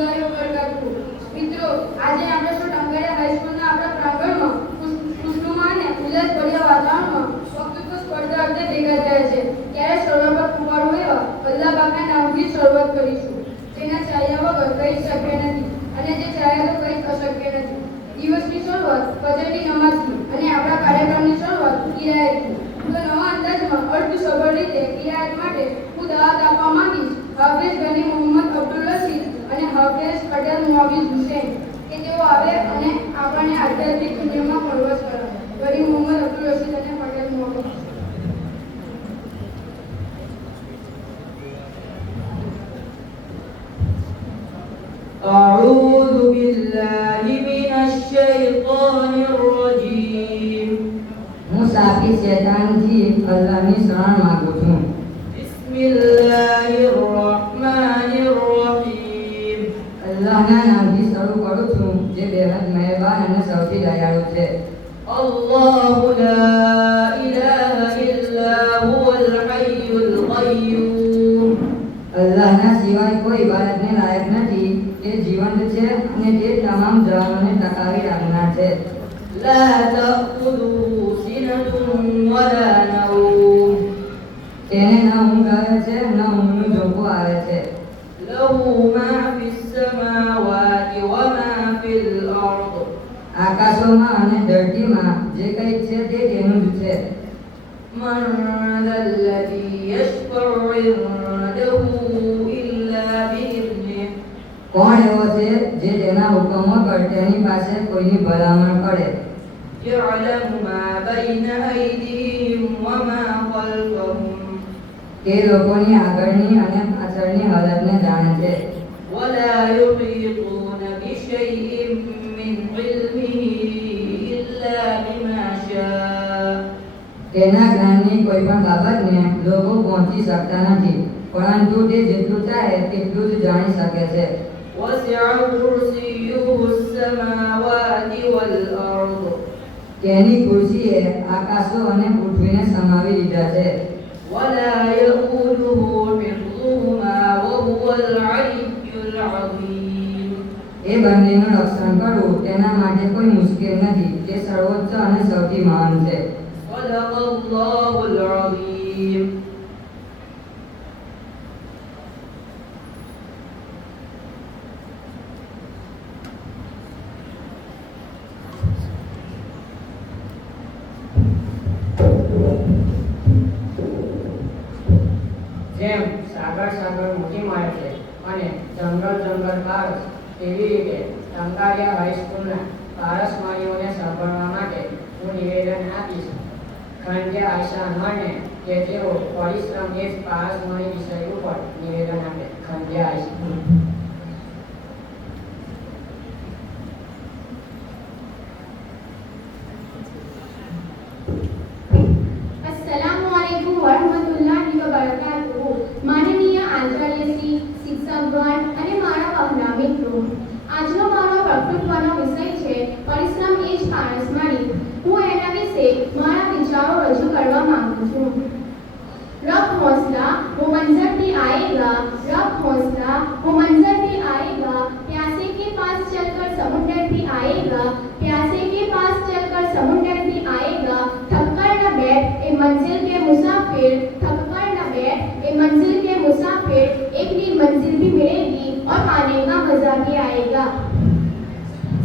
ગુલાયો પર કરવું. મિત્રો, આજે આપણે શું ટંકારિયા હાઈસ્કૂલના આપણા પ્રાંગણમાં ખુશનુમા અને ઉલ્લાસભર્યા વાતાવરણમાં વક્તૃત્વ સ્પર્ધા અર્થે ભેગા થયા છે. ત્યારે સર્વ પર કુંવારો એવા અલ્લાહબાગના નામથી શરૂઆત કરીશું. જેના ચાહ્યા વગર કંઈ શક્ય નથી અને જે ચાહે તો કંઈ અશક્ય નથી. દિવસની શરૂઆત ફજરની નમાઝથી અને આપણા કાર્યક્રમની શરૂઆત કિરાયતથી. તો નવા અંદાજમાં અર્થસભર રીતે કિરાયત માટે હું દાવત આપવા માંગીશ હાફિઝ ગની મોહમ્મદ અબ્દુલ રશીદ અને હાફિઝ પટેલ મુઆવિઝ હુસૈન કે તેઓ આવે અને આપણને આધ્યાત્મિક દુનિયામાં પ્રવેશ કરાવે. ગની મોહમ્મદ અબ્દુલ રશીદ અને પટેલ મુઆવિઝ. أعوذ بالله من الشيطان الرجيم. मुसाफिर शैतान थी अल्लाह ની શરણ માંગુ છું. بسم الله الرحمن الرحيم. અલ્લાહના નામથી શરૂ કરું છું જે બેહદ મહેરબાન અને સૌથી દયાળુ છે. الله لا إله إلا هو الحي القيوم. અલ્લાહના સિવાય કોઈ ઇબાદતને લાયક નથી. તે જીવંત છે અને તે તમામ જાનોને ટકાવી રાખનાર છે. لا تأخذه سنة ولا نوم. તેને ન ઊંઘ આવે છે ન ઊંઘનું ઝોકું આવે છે. له ما في السماوات وما في الأرض. આકાશોમાં અને ધરતીમાં જે કંઈ છે તે તેનું જ છે. من ذا الذي يشفع عنده إلا بإذنه. કોણ એવો છે જે તેના હુકમો પર તેની પાસે કોઈની ભલામણ કરે. يعلم ما بين أيديهم وما خلفهم. તે લોકોની આગળની અને પાછળની હાલતને જાણે છે. ولا يحيطون بشيء من علمه إلا بما شاء. તેના જ્ઞાનની કોઈ પણ બાબતને લોકો પહોંચી શકતા નથી, પરંતુ તે જેટલું ચાહે તેટલું જ જાણી શકે છે. وسع كرسيه السماوات والأرض. તેની ખુરશીએ આકાશો અને પૃથ્વીને સમાવી લીધા છે. ولا يؤوده حفظهما وهو العلي العظيم. એ બંનેનું રક્ષણ કરવું તેના માટે કોઈ મુશ્કેલ નથી. તે સર્વોચ્ચ અને સૌથી મહાન છે. صدق الله العظيم. જેમ સાગર સાગર મોટી મારે છે અને જંગલ જંગલ પારસ, તેવી રીતે ટંકારિયા હાઈસ્કૂલના પારસમાળીઓને સાંભળવા માટે હું નિવેદન આપીશ. ખંડ્યા આશા અનવરને કે તેઓ પરિશ્રમથી જ પારસમાળી વિષય ઉપર નિવેદન આપે. ખંડ્યા હાઈસ્કૂલ. अस्सलामुअलैकुम वरहमतुल्लाहि वबरकातुहू. માનનીય આચાર્યશ્રી, શિક્ષકગણ અને મારા વહાલા મિત્રો, આજનો મારો વક્તૃત્વનો વિષય છે પરિશ્રમ એ જ પારસમાળી. હું એના વિશે મારા વિચારો રજૂ કરવા માંગુ છું. रब हौसला वो मंजर भी आएगा, रब हौसला वो मंजर भी आएगा, प्यासे के पास चलकर समुंदर भी आएगा, प्यासे के पास चलकर समुंदर भी आएगा, थक कर न बैठ ए मंजिल के मुसाफिर, थक कर न बैठ ए मंजिल के मुसाफिर, एक दिन मंजिल भी मिलेगी और आने का मजा भी आएगा.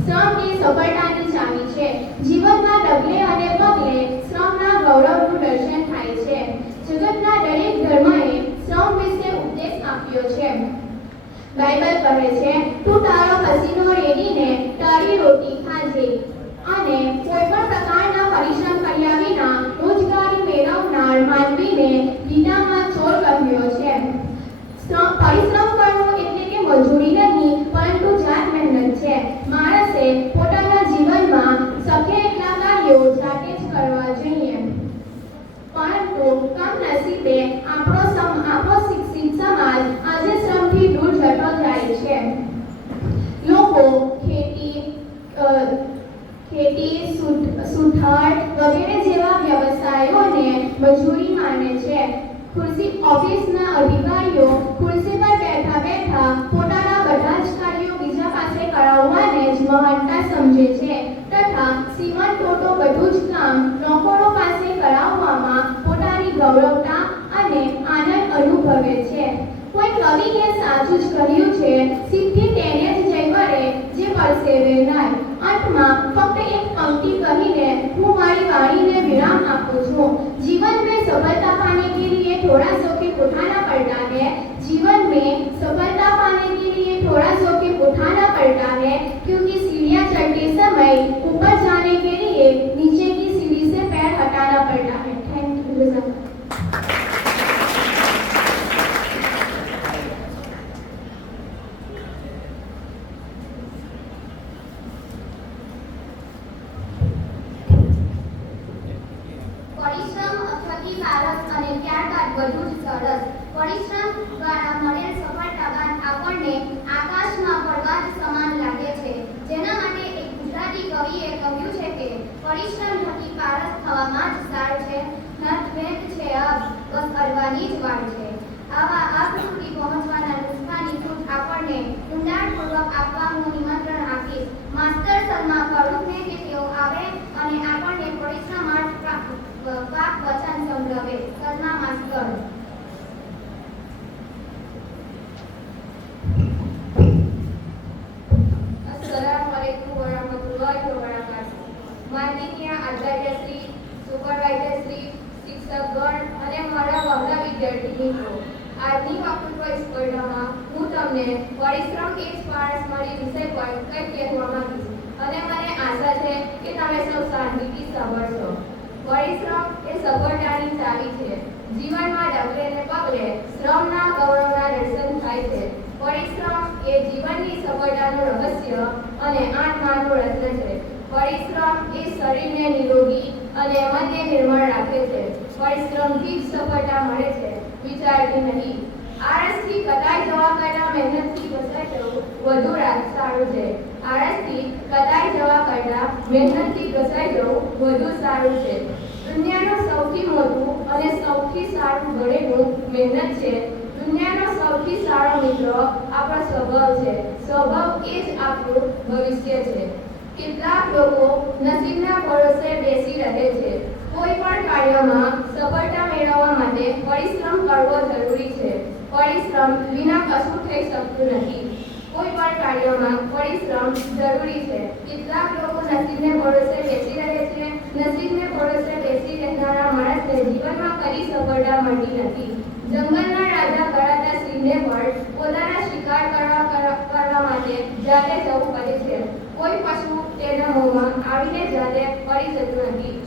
શ્રમ એ સફળતાની ચાવી છે. જીવનના ડગલે અને પગલે શ્રમના ગૌરવનું દર્શન થાય છે. જગતના દરેક ધર્મએ શ્રમ વિશે ઉપદેશ આપ્યો છે. બાઇબલ કહે છે, તું તારો પસીનો રેડીને તારી રોટી ખાજે. અને કોઈ પણ પ્રકારના પરિશ્રમ કર્યા વિના રોજગારી મેળવનાર માનવીને ગીતામાં ચોર કહ્યો છે. પરિશ્રમ કરવો એટલે કે મજૂરી નહીં, પરંતુ જાત મહેનત છે. માણસે પોતાના જીવનમાં શક્ય એટલા કાર્યો જાતે જ કરવા જોઈએ. પરંતુ કમનસીબે આપણો શિક્ષિત સમાજ આજે શ્રમથી દૂર જતો જાય છે. લોકો ખેતી, સુથાર વગેરે જેવા વ્યવસાયોને મજૂરી માને છે. ઓફિસના અધિકારીઓ ખુરશી પર બેઠા બેઠા પોતાના બધા જ કાર્યો મહાનતા સમજે છે તથા શ્રીમંત ટોટો બધું જ કામ નોકરો પાસે કરાવવામાં પોતાની ગૌરવતા અને આનંદ અનુભવે છે. કોઈ કવિએ સાચું જ કહ્યું છે, સિદ્ધિ તેને જ જય મળે જે પરસેવે નહીં. અંતમાં ફક્ત એક પંક્તિ કહીને હું મારી વાણીને વિરામ આપું છું. जीवन में सफलता पाने के लिए थोड़ा सो के उठाना पड़ता है. जीवन में सफलता पाने के लिए थोड़ा सो के उठाना पड़ता है, क्योंकि सीढ़ियां चढ़ते समय ऊपर जाने के लिए नीचे की सीढ़ी से पैर हटाना पड़ता है. Thank you. પરિશ્રમ થકી પારસ અને ત્યારબાદ બધું જ સરસ. પરિશ્રમ દ્વારા મળેલ સફળતા બાદ આપણને આકાશમાં પડવા જ સમાન લાગે છે. જેના માટે એક ગુજરાતી કવિએ કહ્યું છે કે પરિશ્રમ થકી પારસ થવામાં જ સાર છે, નથવેદ છે અબ બસ અડવાની જ વાર છે. આવા આપ સુધી પહોંચવાના નુસ્ખાની છૂટ આપણને ઊંડાણપૂર્વક આપવા હું નિમંત્રણ આપીશ માસ્ટર સલમા ફરૂખને કે તેઓ આવે અને આપણને પરિશ્રમાર્થ પાક વચન સંભળાવે. સલમા માસ્ટર. अस्सलामुअलैकुम वरहमतुल्लाहि वबरकातुहू. માનનીય આચાર્ય શ્રી, સુપરવાઇઝર શ્રી, શિક્ષકગણ અને મારા વહાલા વિદ્યાર્થી મિત્રો, આજની વક્તૃત્વ સ્પર્ધામાં હું તમને પરિશ્રમ એ જ પારસ મળી વિષય પર કંઈક કહેવા માંગીશ અને મને આશા છે કે તમે સૌ શાંતિથી સાંભળશો. પરિશ્રમ એ સફળતાની ચાવી છે. જીવનમાં ડગલે ને પગલે શ્રમના ગૌરવના દર્શન થાય છે. પરિશ્રમ એ જીવનની સફળતાનું રહસ્ય અને આત્માનું રત્ન છે. પરિશ્રમ એ શરીરને નિરોગી અને મનને નિર્મળ રાખે છે. પરિશ્રમથી જ સફળતા મળે છે, વિચારથી નહીં. આળસથી કદાય જવા કરતાં મહેનતથી ઘસાઈ જવું વધુ સારું છે. આળસથી કદાય જવા કરતાં મહેનતથી ઘસાઈ જવું વધુ સારું છે. દુનિયાનું સૌથી મોટું અને સૌથી સારું ઘરેણું મહેનત છે. દુનિયાનો સૌથી સારો મિત્ર આપણો સ્વભાવ છે. સ્વભાવ એ જ આપણું ભવિષ્ય છે. કેટલાક લોકો નસીબના ભરોસે બેસી રહે છે. કોઈ પણ કાર્યમાં સફળતા મેળવવા માટે પરિશ્રમ કરવો જરૂરી છે. પરિશ્રમ વિના કશું થઈ શકતું નથી. કોઈ પણ કાર્યમાં પરિશ્રમ જરૂરી છે. કેટલાક લોકો નસીબને ભરોસે બેસી રહે છે. નસીબને ભરોસે બેસી રહેનારા માણસને જીવનમાં કદી સફળતા મળતી નથી. જંગલના રાજા કરાતા સિંહને પણ પોતાના શિકાર કરવા માટે જાતે જવું પડે છે. કોઈ પશુ તેના મોંમાં આવીને જાતે પડી જતું નથી.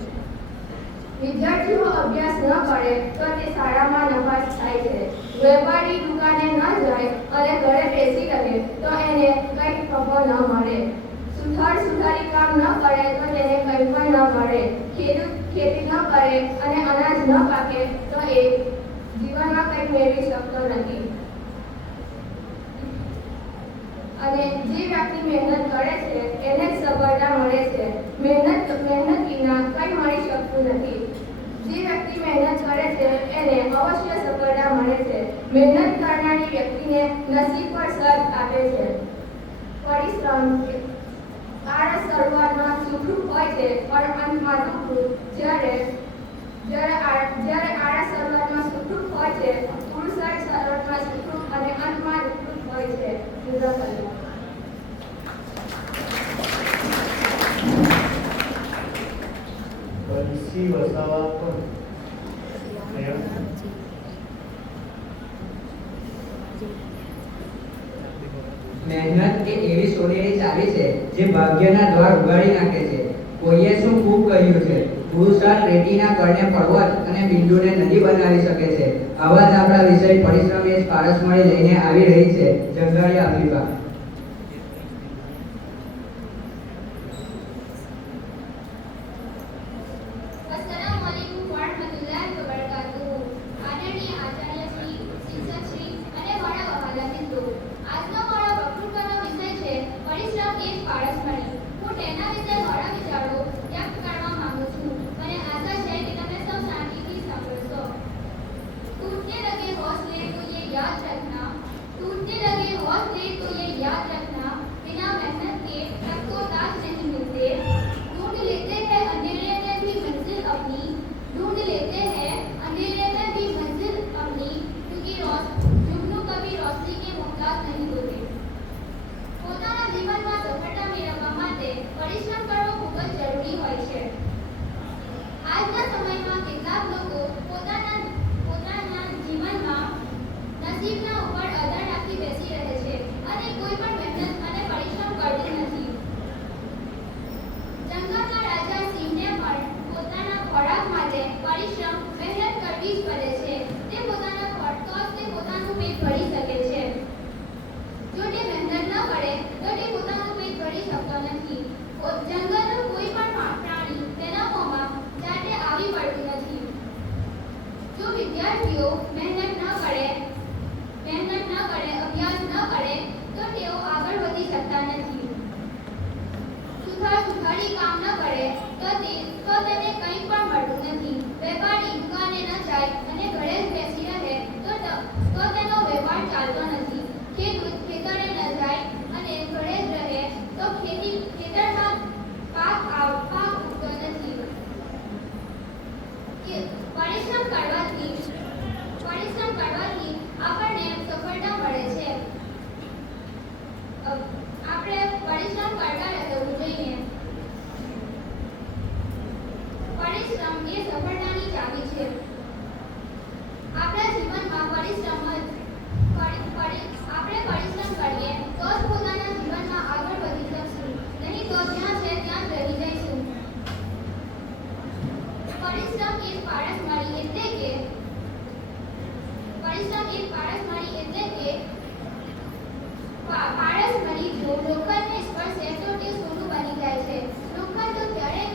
વિદ્યાર્થીઓ અભ્યાસ ન કરે તો તે શાળામાં નપાસ થાય છે. વેપારી દુકાને ન જાય અને ઘરે બેસી રહે તો એને કંઈ ખબર ન મળે. સુથારી કામ ન કરે તો તેને કંઈ પણ ન મળે. ખેડૂત ખેતી ન કરે અને અનાજ ન પાકે તો એ જીવનમાં કંઈ મેળવી શકતો નથી. અને જે વ્યક્તિ મહેનત કરે છે એને જ સફળતા મળે છે. મહેનત વિના કંઈ મળી શકતું નથી. જે વ્યક્તિ મહેનત કરે છે એને અવશ્ય સફળતા મળે છે. મહેનત કરનારી વ્યક્તિને નસીબ પર સાથ આપે છે. પરિશ્રમ આળસ શરૂઆતમાં સુખરૂપ હોય છે પણ અંતમાં દુઃખરૂપ. જ્યારે આળસ શરૂઆતમાં સુખરૂપ હોય છે, પુરુષાર્થ શરૂઆતમાં સુખરૂપ અને અંતમાં દુઃખરૂપ હોય છે. બંસી વસાવા પણ મહેનત એ એવી સોનેરી ચાવી છે જે ભાગ્યના દ્વાર ઉગાડી નાખે છે. કોઈએ શું ખૂબ કહ્યું છે, પુરુષાર્થ રેતીના કણને પર્વત અને બિંદુને નદી બનાવી શકે છે. આવા જ આપણા વિષય પરિશ્રમ એ જ પારસ મળી લઈને આવી રહી છે જંગાળિયા અફીફા. अस्सलामुअलैकुम वरहमतुल्लाहि वबरकातुहू. આદરણીય આચાર્ય શ્રી, શિક્ષક શ્રી અને મારા વહાલા મિત્રો, આજનો મારો વક્તૃત્વનો વિષય છે પરિશ્રમ એ જ પારસ મળી. હું તેના વિશે મારા વિચારો વ્યક્ત કરવા માંગુ છું. મને આશા છે કે તમે સૌ શાંતિથી સાંભળશો. टूटने लगे हौसले तो ये याद रखना, टूटने लगे हौसले तो ये याद रखना, बिना मेहनत के तक तो પરિશ્રમ કરવો ખૂબ જ જરૂરી હોય છે. આજના સમયમાં કેટલાક લોકો પોતાના જીવનમાં નસીબના ઉપર આધાર રાખી બેસી રહે છે અને કોઈ પણ મહેનત અને પરિશ્રમ કરતું નથી. જંગલના રાજા સિંહને પણ પોતાના ખોરાક માટે પરિશ્રમ મહેનત કરવી જ પડે છે. તે પોતાનું પેટ ભરી શકે છે. જો તે મહેનત ન કરે તો તે પોતાનું પેટ ભરી શકતો નથી. જંગલનું કોઈ પણ પ્રાણી તેના મોંમાં જાતે આવી પડતું નથી. જો વિદ્યાર્થીઓ મહેનત ન કરે, અભ્યાસ ન કરે તો તેઓ આગળ વધી શકતા નથી. સુથારી કામ ન કરે તો તેને કંઈ પણ મળતું નથી. વેપારી દુકાને ન જાય અને ઘરે જ બેસી રહે તો તેનો વેપાર ચાલતો નથી. ખેડૂત ખેતરે ન જાય અને ઘરે જ રહે તો ખેતરમાં પાક ઉગતો નથી. પરિશ્રમ કરવાથી આપણને સફળતા મળે છે. આપણે પરિશ્રમ કરતા રહેવું જોઈએ. પરિશ્રમ એ સફળતાની ચાવી છે. આપણા જીવનમાં આપણે પરિશ્રમ કરીએ તો જ પોતાના જીવનમાં આગળ વધી શકશું, નહીં તો જ્યાં છે ત્યાં જ રહી જઈશું. પરિશ્રમ એ પારસમણી એટલે કે પારસમણી જો લોખંડને સ્પર્શે તો તે સોનું બની જાય છે. લોખંડ તો ક્યારેક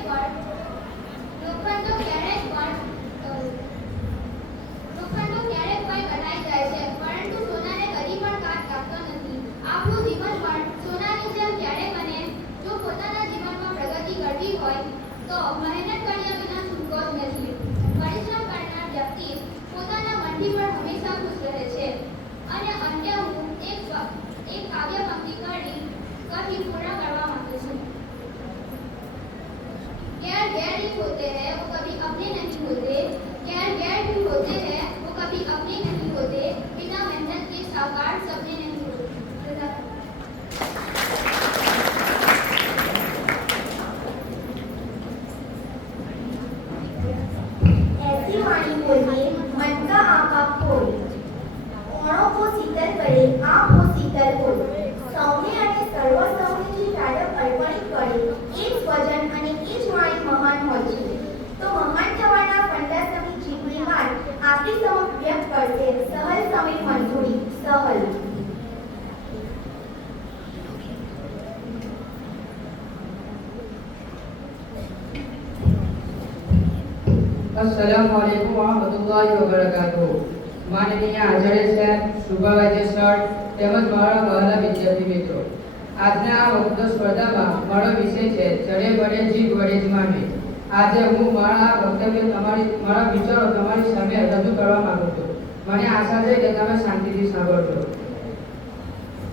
પણ કટાઈ જાય છે, પરંતુ સોનાને કદી પણ કાટ લાગતો નથી. આપણું જીવન પણ સોનાની જેમ ક્યારે બને? જો પોતાના જીવનમાં પ્રગતિ કરવી હોય તો મહેનત કર્યા વિના છૂટકો જ નથી. પરિશ્રમ કરનાર વ્યક્તિ પોતાના મનથી પણ હંમેશા ખુશ રહે છે. અને અંતે હું એક કાવ્ય પંક્તિ કહી પૂર્ણ કરવા માંગુ છું. गैर गैर ही होते हैं वो कभी अपने नहीं होते, गैर गैर ही होते हैं वो कभी अपने नहीं होते, बिना मेहनत के साकार सपने नहीं होते. ऐसी वाणी बोलिए मन का आका खोल, ओणों को शीतल करे आप हो शीतल हो. સૌને અને સર્વ સૌને જે ટાળપ અર્પણિત કરે એ જ વજન અને એ જ વાણી મહાન હોય છે. તો મહાન થવાના ફંડા સમી જીવની વાત આપણી સમક્ષ વ્યક્ત કરશે સહલ સમી મંજૂરી. સહલ. अस्सलाम वालेकुम वरहमतुल्लाहि वबरकातुहू. माननीय आचार्य साहेब, સુભાવાદ્ય સર તેમજ મારા વહાલા વિદ્યાર્થી મિત્રો, આજના આ વક્તૃત્વ સ્પર્ધામાં મારો વિષય છે ચડે બળે જીભ વડે જ માનવી. આજે હું મારા આ વક્તવ્ય મારા વિચારો તમારી સામે રજૂ કરવા માંગુ છું. મને આશા છે કે તમે શાંતિથી સાંભળજો.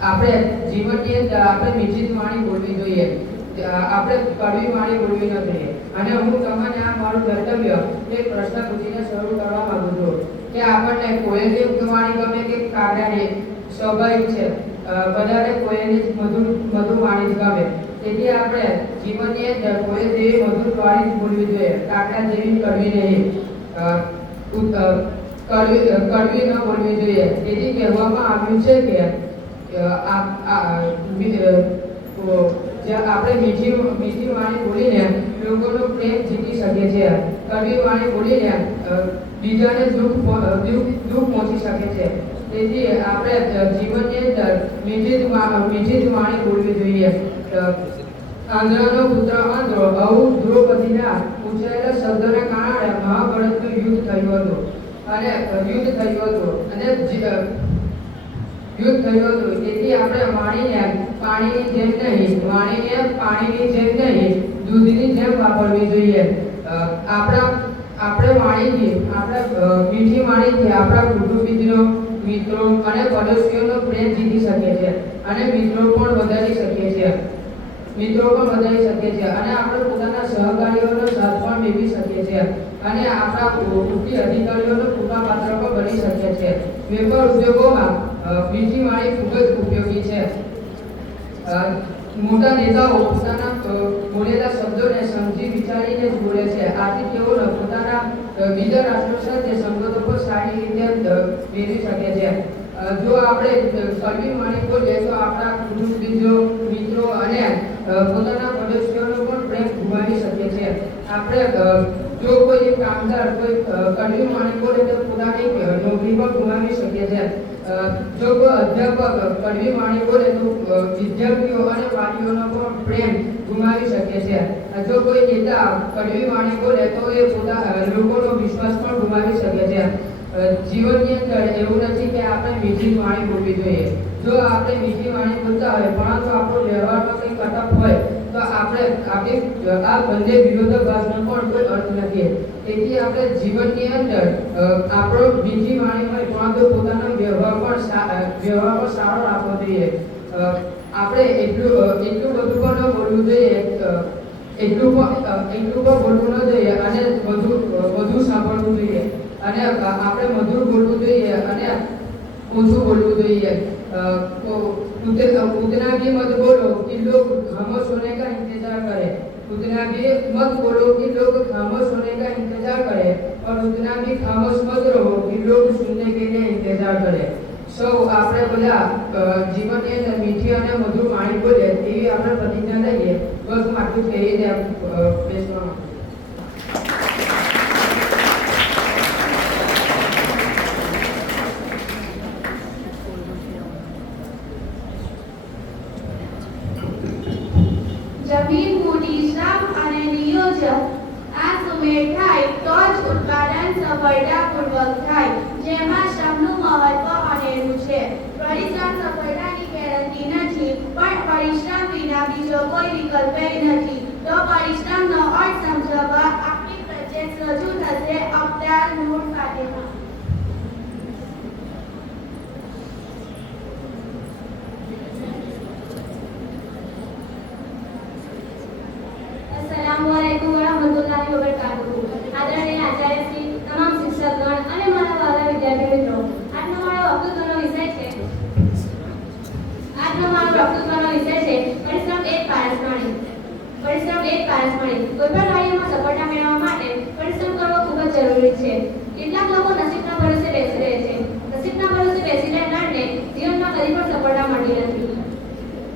આપણે જીવનની અંદર આપણે મીઠી વાણી બોલવી જોઈએ, આપણે કડવી વાણી બોલવી ન જોઈએ. અને હું તમને આ મારું કર્તવ્ય એક પ્રશ્ન પૂછીને શરૂ કરવા માંગુ છું કે આપણને કોયલની વાણી ગમે કે કાગડાની? સ્વાભાવિક છે, બધાને કોયલની મધુર વાણી જ ગમે. તેથી આપણે જીવનની અંદર કોયલ જેવી મધુર વાણી બોલવી જોઈએ, કાગડા જેવી કડવી નહીં, કડવી ન બોલવી જોઈએ. તેથી કહેવામાં આવ્યું છે કે આપણે મીઠી વાણી બોલીને લોકોનો પ્રેમ જીતી શકીએ છીએ. કડવી વાણી બોલીને બીજાને દુઃખ પહોંચી શકે છે. તેથી આપણે જીવનની અંદર મીઠી વાણી બોલવી જોઈએ. આંધ્રનો પુત્ર આંધ્રો આવું દ્રૌપદીના પૂછાયેલા શબ્દોના કારણે મહાભારતનું યુદ્ધ થયું હતું. તેથી આપણે વાણીને પાણીની જેમ નહીં, દૂધની જેમ વાપરવી જોઈએ. આપણે મીઠી વાણીથી આપણા કુટુંબીજનો, મિત્રો અને પડોશીઓનો પ્રેમ જીતી શકીએ છીએ અને મિત્રો પણ વધારી શકીએ છીએ અને આપણે પોતાના સહકારીઓનો સાથ પણ મેળવી શકીએ છીએ અને આપણા ઉચ્ચ અધિકારીઓનો કૃપા પાત્ર પણ બની શકીએ છીએ. વેપાર ઉદ્યોગોમાં મીઠી વાણી ખૂબ જ ઉપયોગી છે. મોટા નેતાઓ પોતાના બોલેલા શબ્દોને સમજી વિચારીને જ બોલે છે. આથી તેઓ પોતાના બીજા રાષ્ટ્રો સાથે સંબંધો પર સારી રીતે મેળવી શકે છે. જો આપણે કડવી વાણી બોલીએ તો આપણા કુટુંબીજો, મિત્રો અને પોતાના પડોશીઓનો પણ પ્રેમ ગુમાવી શકીએ છીએ. આપણે જો કોઈ કામદાર કોઈ કડવી વાણી બોલે તો પોતાની નોકરી પણ ગુમાવી શકીએ છીએ. જો કોઈ અધ્યાપક કડવી વાણી બોલે તો વિદ્યાર્થીઓ અને વાલીઓનો પણ પ્રેમ ગુમાવી શકે છે. જો કોઈ નેતા કડવી વાણી બોલે તો એ લોકોનો વિશ્વાસ પણ ગુમાવી શકે છે. જીવનની અંદર એવું નથી કે આપણે મીઠી વાણી બોલવી જોઈએ. જો આપણે મીઠી વાણી બોલતા હોય પરંતુ આપણો વ્યવહારમાં કંઈ કટક હોય તો આપણે આ બંને વિરોધાભાસનો પણ કોઈ અર્થ નથી. તેથી આપણે જીવનની અંદર આપણો મીઠી વાણી હોય પરંતુ પોતાનો વ્યવહાર પણ સારો રાખવો જોઈએ. આપણે એટલું બધું પણ ન બોલવું જોઈએ, એટલું પણ બોલવું ન જોઈએ અને વધુ સાંભળવું જોઈએ. અને આપણે મધુર બોલવું જોઈએ અને ઓછું બોલવું જોઈએ. उतना भी मत बोलो कि लोग खामोश होने का इंतजार करें, उतना भी मत बोलो कि लोग खामोश होने का इंतजार करें, और उतना भी खामोश मत रहो कि लोग सुनने के लिए इंतजार करें. સૌ આપણે બધા જીવનની અંદર મીઠી અને મધુર વાણી બોલે એવી આપણે પ્રતિજ્ઞા લઈએ. બસ હું આટલું કહીને બેસવા માંગુ. જમીન, મૂડી, શ્રમ અને નિયોજન આ સુમેળ થાય તો જ ઉત્પાદન સફળતાપૂર્વક થાય, જેમાં શ્રમનું મહત્વ અનેરું છે. પરિશ્રમ સફળતાની ગેરંટી નથી, પણ પરિશ્રમ વિના બીજો કોઈ વિકલ્પ નથી. તો પરિશ્રમનો અર્થ સમજાવવા આપણી પ્રત્યે રજૂ થશે અબ્દાલ નૂર ફાતિમા. अस्सलामुअलैकुम वरहमतुल्लाहि वबरकातुहू. આદરણીય આચાર્યશ્રી, તમામ શિક્ષકગણ અને મારા વહાલા વિદ્યાર્થી મિત્રો, આજનો મારો વક્તૃત્વનો વિષય છે પરિશ્રમ એક પારસમણી. પરિશ્રમ એક પારસમણી. કોઈ પણ કાર્યમાં સફળતા મેળવવા માટે પરિશ્રમ કરવો ખૂબ જ જરૂરી છે. કેટલાક લોકો નસીબના ભરોસે બેસી રહે છે. નસીબના ભરોસે બેસી રહેનારને જીવનમાં કદી પણ સફળતા મળતી નથી.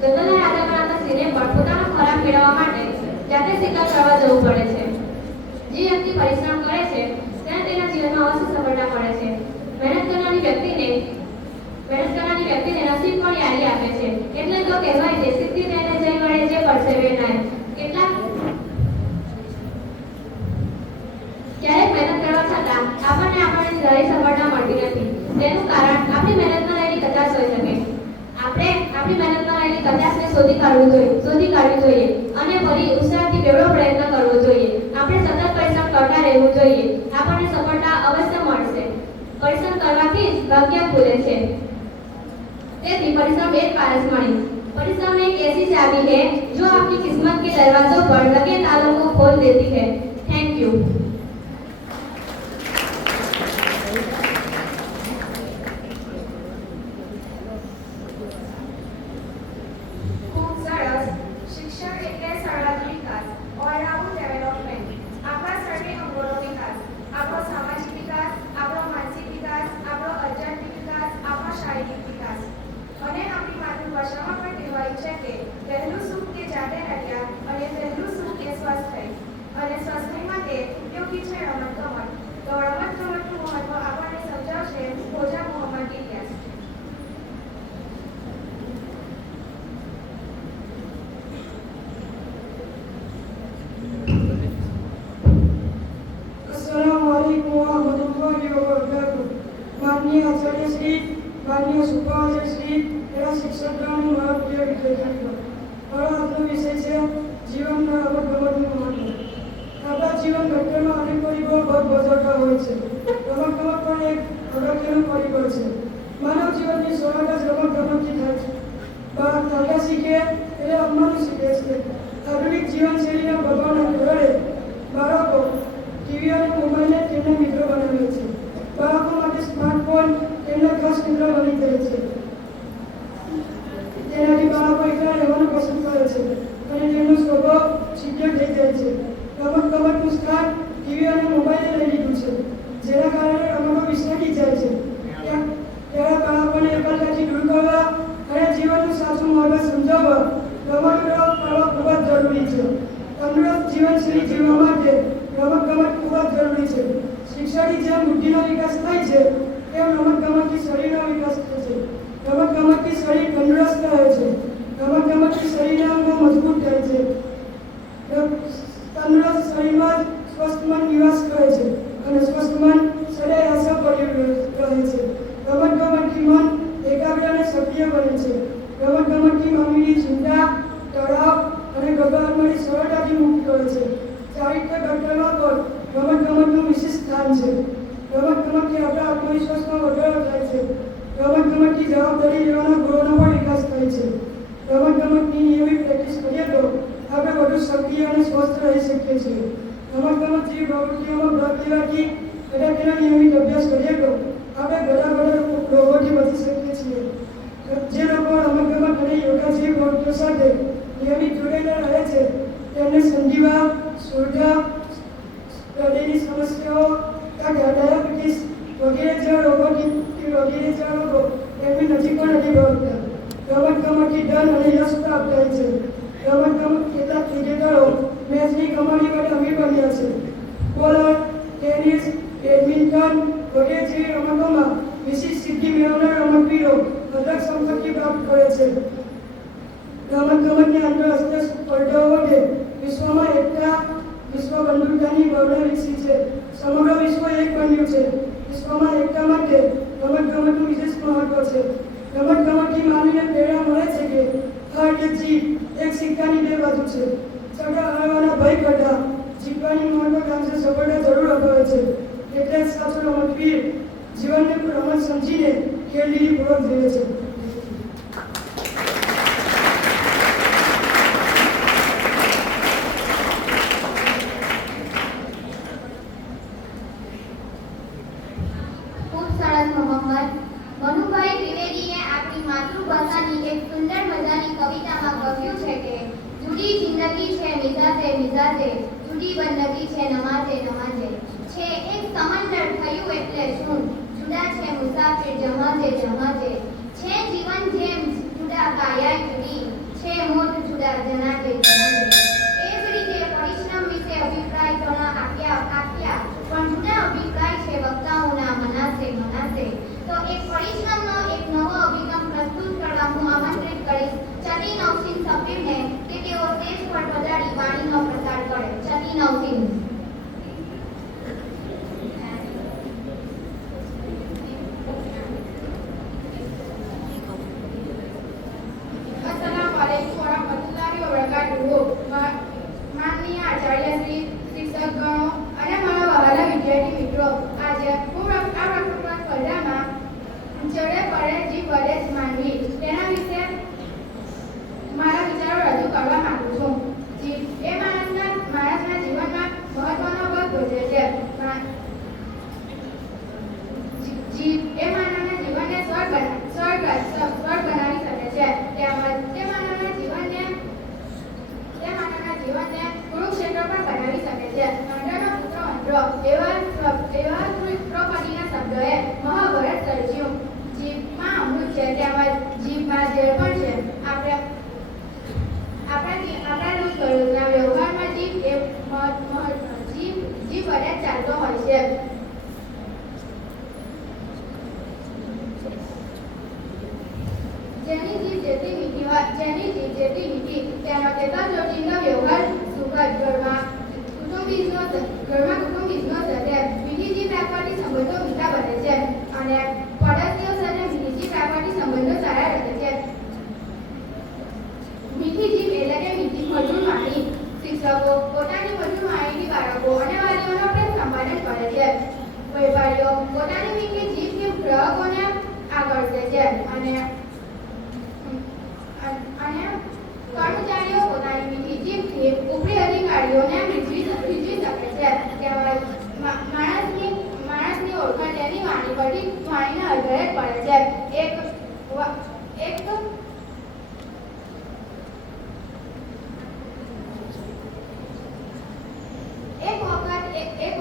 જંગલના રાજા બનાવતા સિંહને પણ પોતાનો ખોરાક મેળવવા માટે જાતે શિકાર કરવા જવું પડે છે. જે વ્યક્તિ પરિશ્રમ કરે છે તેને તેના જીવનમાં અવશ્ય સફળતા મળે છે. મહેનત કરનારી વ્યક્તિને નસીબ પણ યાદી આપે છે. એટલે તો કહેવાય છે, સિદ્ધિ તેને જય મળે જે પરસેવે નહીં. ક્યારેક મહેનત કરવા છતાં આપણને ધારી સફળતા મળતી નથી. તેનું કારણ આપણી મહેનતમાં રહેલી કચાશ હોઈ શકે. આપણે આપણી મહેનતમાં રહેલી કચાશને શોધી કાઢવી જોઈએ અને ફરી ઉત્સાહથી બેવડો પ્રયત્ન કરવો જોઈએ. આપણે સતત પરિશ્રમ કરતા રહેવું જોઈએ. આપણને સફળતા અવશ્ય મળશે. પરિશ્રમ કરવાથી જ ભાગ્ય ખુલે છે. તેથી परिश्रम एक पारसमणी. परिश्रम एक ऐसी चाबी है जो आपकी किस्मत के दरवाजों पर लगे तालों को खोल देती है. Thank you. ખૂબ સરસ. શિક્ષણ એટલે સર્વાંગી વિકાસ, ઓલરાઉન્ડ ડેવલપમેન્ટ. આપણા સર્વે અંગોનો વિકાસ, આપણો સામાજિક વિકાસ, આપણો માનસિક વિકાસ, આપણો આધ્યાત્મિક વિકાસ, આપણો શારીરિક વિકાસ. અને આપણી માતૃભાષામાં પણ કહેવાયું છે કે પહેલું સુખ તે જાતે રહ્યા અને પહેલું સુખ એ સ્વાસ્થ્ય. અને સ્વાસ્થ્ય માટે ઉપયોગી છે રમતગમત. તો રમતગમતનું મહત્વ આપણને સમજાવશે ખોજા મોહમ્મદ ઇલિયાસ. अस्सलामुअलैकुम वरहमतुल्लाहि वबरकातुहू. माननीय आचार्य श्री, माननीय सुपरवाइजर श्री, એવા શિક્ષકગણ, મારા પ્રિય વિદ્યાર્થીઓ, મારો આજનો વિષય છે જીવનના રમતગમતનું મહત્વ. આપણા જીવન ઘટનામાં અનેક પરિબળો ભાગ ભજવતા હોય છે. રમતગમત પણ એક અગત્યનું પરિબળ છે. માનવ જીવનની શરૂઆત જ રમતગમતથી થાય છે. બાળક ચાલતા શીખે એટલે રમવાનું શીખે છે. આધુનિક જીવનશૈલીના પ્રભાવના કારણે બાળકો ટીવી અને મોબાઈલને તેમના મિત્રો બનાવે છે. બાળકો માટે સ્માર્ટફોન તેમના ખાસ મિત્ર બની જાય છે. તેનાથી બાળકો એકલા રહેવાનું પસંદ કરે છે. જરૂરી છે. તંદુરસ્ત જીવનશૈલી જીવવા માટે રમતગમત ખૂબ જ જરૂરી છે. શિક્ષણની જેમ બુદ્ધિનો વિકાસ થાય છે તેમ રમતગમતથી શરીરનો વિકાસ થાય છે. રમતગમતથી શરીર તંદુરસ્ત રહે છે. રમતગમતથી શરીરના અંગો મજબૂત થાય છે. તંદુરસ્ત શરીરમાં સ્વસ્થ મન નિવાસ કરે છે અને સ્વસ્થ મન સદાય આશાભર્યું રહે છે. રમતગમતથી મન એકાગ્ર અને સક્રિય બને છે. રમતગમતથી માનવીની ચિંતા, તણાવ અને ગભરાટમાંથી સરળતાથી મુક્ત કરે છે. ચારિત્ર્ય ઘડતરમાં પણ રમતગમતનું વિશેષ સ્થાન છે. રમતગમતથી આપણા આત્મવિશ્વાસમાં વધારો થાય છે. રમતગમતથી જવાબદારી લેવાના ગુણોનો પણ વિકાસ થાય છે. રમતગમતની નિયમિત પ્રેક્ટિસ કરીએ તો આપણે વધુ સક્રિય અને સ્વસ્થ રહી શકીએ છીએ. રમતગમત જેવી પ્રવૃત્તિઓમાં ભાગ લેવાથી તથા તેનો નિયમિત અભ્યાસ કરીએ તો આપણે ઘણા રોગોથી બચી શકીએ છીએ. જે લોકો રમતગમત અને યોગા જેવી પ્રવૃત્તિઓ સાથે નિયમિત જોડાયેલા રહે છે તેમને સંધિવા, સોજા, હૃદયની સમસ્યાઓ, ડાયાબિટીસ વગેરે જેવા રોગો તેમની નજીક પણ નથી પહોંચતા. રમતગમતથી ધન અને યશ પ્રાપ્ત થાય છે. રમતગમત કેટલાક ક્રિકેટરો મેચની કમાણી માટે અમીર બન્યા છે. બોલર, ટેનિસ, બેડમિન્ટન વગેરે જેવી રમતોમાં વિશિષ્ટ સિદ્ધિ મેળવનાર રમતવીરો અઢળક સંપત્તિ પ્રાપ્ત કરે છે. રમતગમતની આંતરરાષ્ટ્રીય સ્પર્ધાઓ વડે વિશ્વમાં એકતા, વિશ્વ બંધુતાની ભાવના વિકસી છે. સમગ્ર વિશ્વ એક બન્યું છે. વિશ્વમાં એકતા માટે રમતગમતનું વિશેષ મહત્વ છે. રમતગમતથી માનવીને પ્રેરણા મળે છે કે હાર કે જીત એક સિક્કાની બે બાજુ છે. સગા હારવાના ભય કરતા જીતવાની મહત્વાકાંક્ષા સફળતા જરૂર અપાવે છે. એટલે જ સાચો રમતવીર જીવનને રમત સમજીને ખેલદિલીપૂર્વક જીવે છે. ખૂબ સરસ મોહમ્મદ. મનુભાઈ ત્રિવેદીએ આપણી માતૃભાષાની એક સુંદર મજાની કવિતામાં કહ્યું છે કે જુદી જિંદગી છે મિજાજે મિજાજે, જુદી બંદગી છે નમાજે નમાજે. છે એક સમંદર થયું એટલે શું, જુદા છે મુસાફિર જહાજે જહાજે. છે જીવન જેમ જુદા કાયા જુદી, છે મોત જુદા જનાજે જનાજે. એ જ રીતે પરિશ્રમ વિશે અભિપ્રાય ઘણા આપ્યા પણ જુદા અભિપ્રાય છે વક્તાઓના મનાસે મનાસે. તો એક પરિશ્રમનો એક નવો અભિગમ પ્રસ્તુત કરવા હું આમંત્રિત કરીશ ચતી નવસીન સફીરને કે તેઓ સ્ટેજ પર પધારી વાણીનો પ્રસાર કરે. ચતી નવસીન. માનનીય આચાર્ય શ્રી, શિક્ષકગણો અને મારા વહાલા વિદ્યાર્થી મિત્રો, આજે હું આ વક્તૃત્વ સ્પર્ધામાં જડે પડે જી પડે જ માનવી તેના વિશે મારા વિચારો રજૂ કરવા માંગુ છું. જીભ એ માણસના જીવનમાં મહત્વનો ભાગ ભજવે છે. જીભ એ માનવના જીવનને સ્વર્ગ બનાવી શકે છે. તેમજ તે માનવના જીવનને કુરુક્ષેત્ર પણ બનાવી શકે છે. અંડરનો પુત્ર અંડ્રો એવા દ્રૌપદીના શબ્દોએ મહાભારત સર્જ્યું. જીભમાં અમૃત છે તેમજ જીભમાં ઝેર પણ છે. આપણા રોજના વ્યવહારમાં જીભ વડે ચાલતો હોય છે. જેની જીભ જેટલી મીઠી તેનો તેટલો જ રોજિંદા વ્યવહાર સુખદ. ઘરમાં કુટુંબીજનો સાથે મીઠી જીભ રાખવાથી સંબંધો મીઠા બને છે અને પડોશીઓ સાથે મીઠી જીભ રાખવાથી સંબંધો સારા રહે છે. મીઠી જીભ એટલે કે મીઠી મધુર વાણી. શિક્ષકો પોતાની મધુર વાણીથી બાળકો અને વાલીઓનો પ્રેમ સંપાદન કરે છે. વેપારીઓ પોતાની મીઠી જીભથી ગ્રાહકોને આકર્ષે છે અને કર્મચારીઓ પોતાની મીઠી જીભથી ઉપરી અધિકારીઓને રીઝવી શકે છે. તેમજ માણસની ઓળખાણ તેની વાણી પરથી વાણીના આધારે પડે છે. એક વખત એક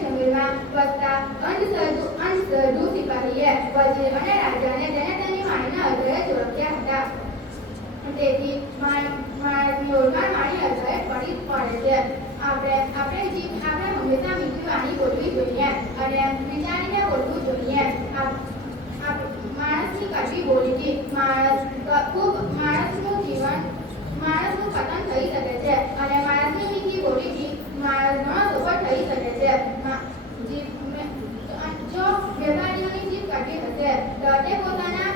જંગલમાં વસતા અંધશ્રદ્ધુ સિપાહીએ વજીર અને રાજાને તેની વાણીના આધારે ઓળખ્યા હતા. તેથી માણસની ઓળખાણ વાણી આધારે મળે છે. આપણે હંમેશા મીઠી વાણી બોલવી જોઈએ અને વિચારીને બોલવું જોઈએ. માણસની કડવી બોલીથી માણસનું પતન થઈ શકે છે અને માણસની મીઠી બોલીથી માણસ ઘણો સફળ થઈ શકે છે. જો વેપારીઓની જીભ કડવી હશે તો તે પોતાના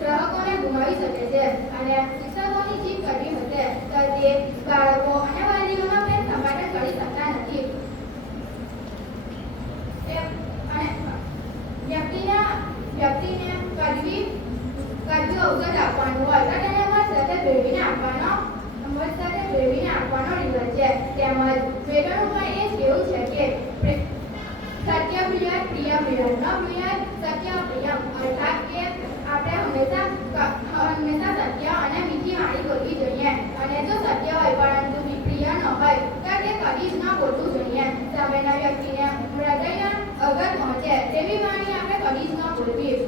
ગ્રાહકોને ગુમાવી શકે છે અને શિક્ષકોની જીભ કડવી હશે તો તે બાળકો અને વાલીઓનો પ્રેમ સંપાદન કરી શકતા નથી. વ્યક્તિને કડવી ઔષધ આપવાનું હોય તો તેને મધ સાથે ભેળવીને આપવાનો રિવાજ છે. તેમજ વેદોનું પણ એ જ કેવું છે કે સત્ય પ્રિય પ્રિય પ્રિય ન પ્રિય સત્ય પ્રિયમ, અર્થાત કે આપણે હંમેશા સત્ય અને મીઠી વાણી બોલવી જોઈએ અને જો સત્ય હોય પરંતુ પ્રિય ન હોય તો તે કદી જ ન બોલવું જોઈએ. સામેના વ્યક્તિને હૃદયના અગર પહોંચે તેવી વાણી આપણે કદી જ ન બોલવી.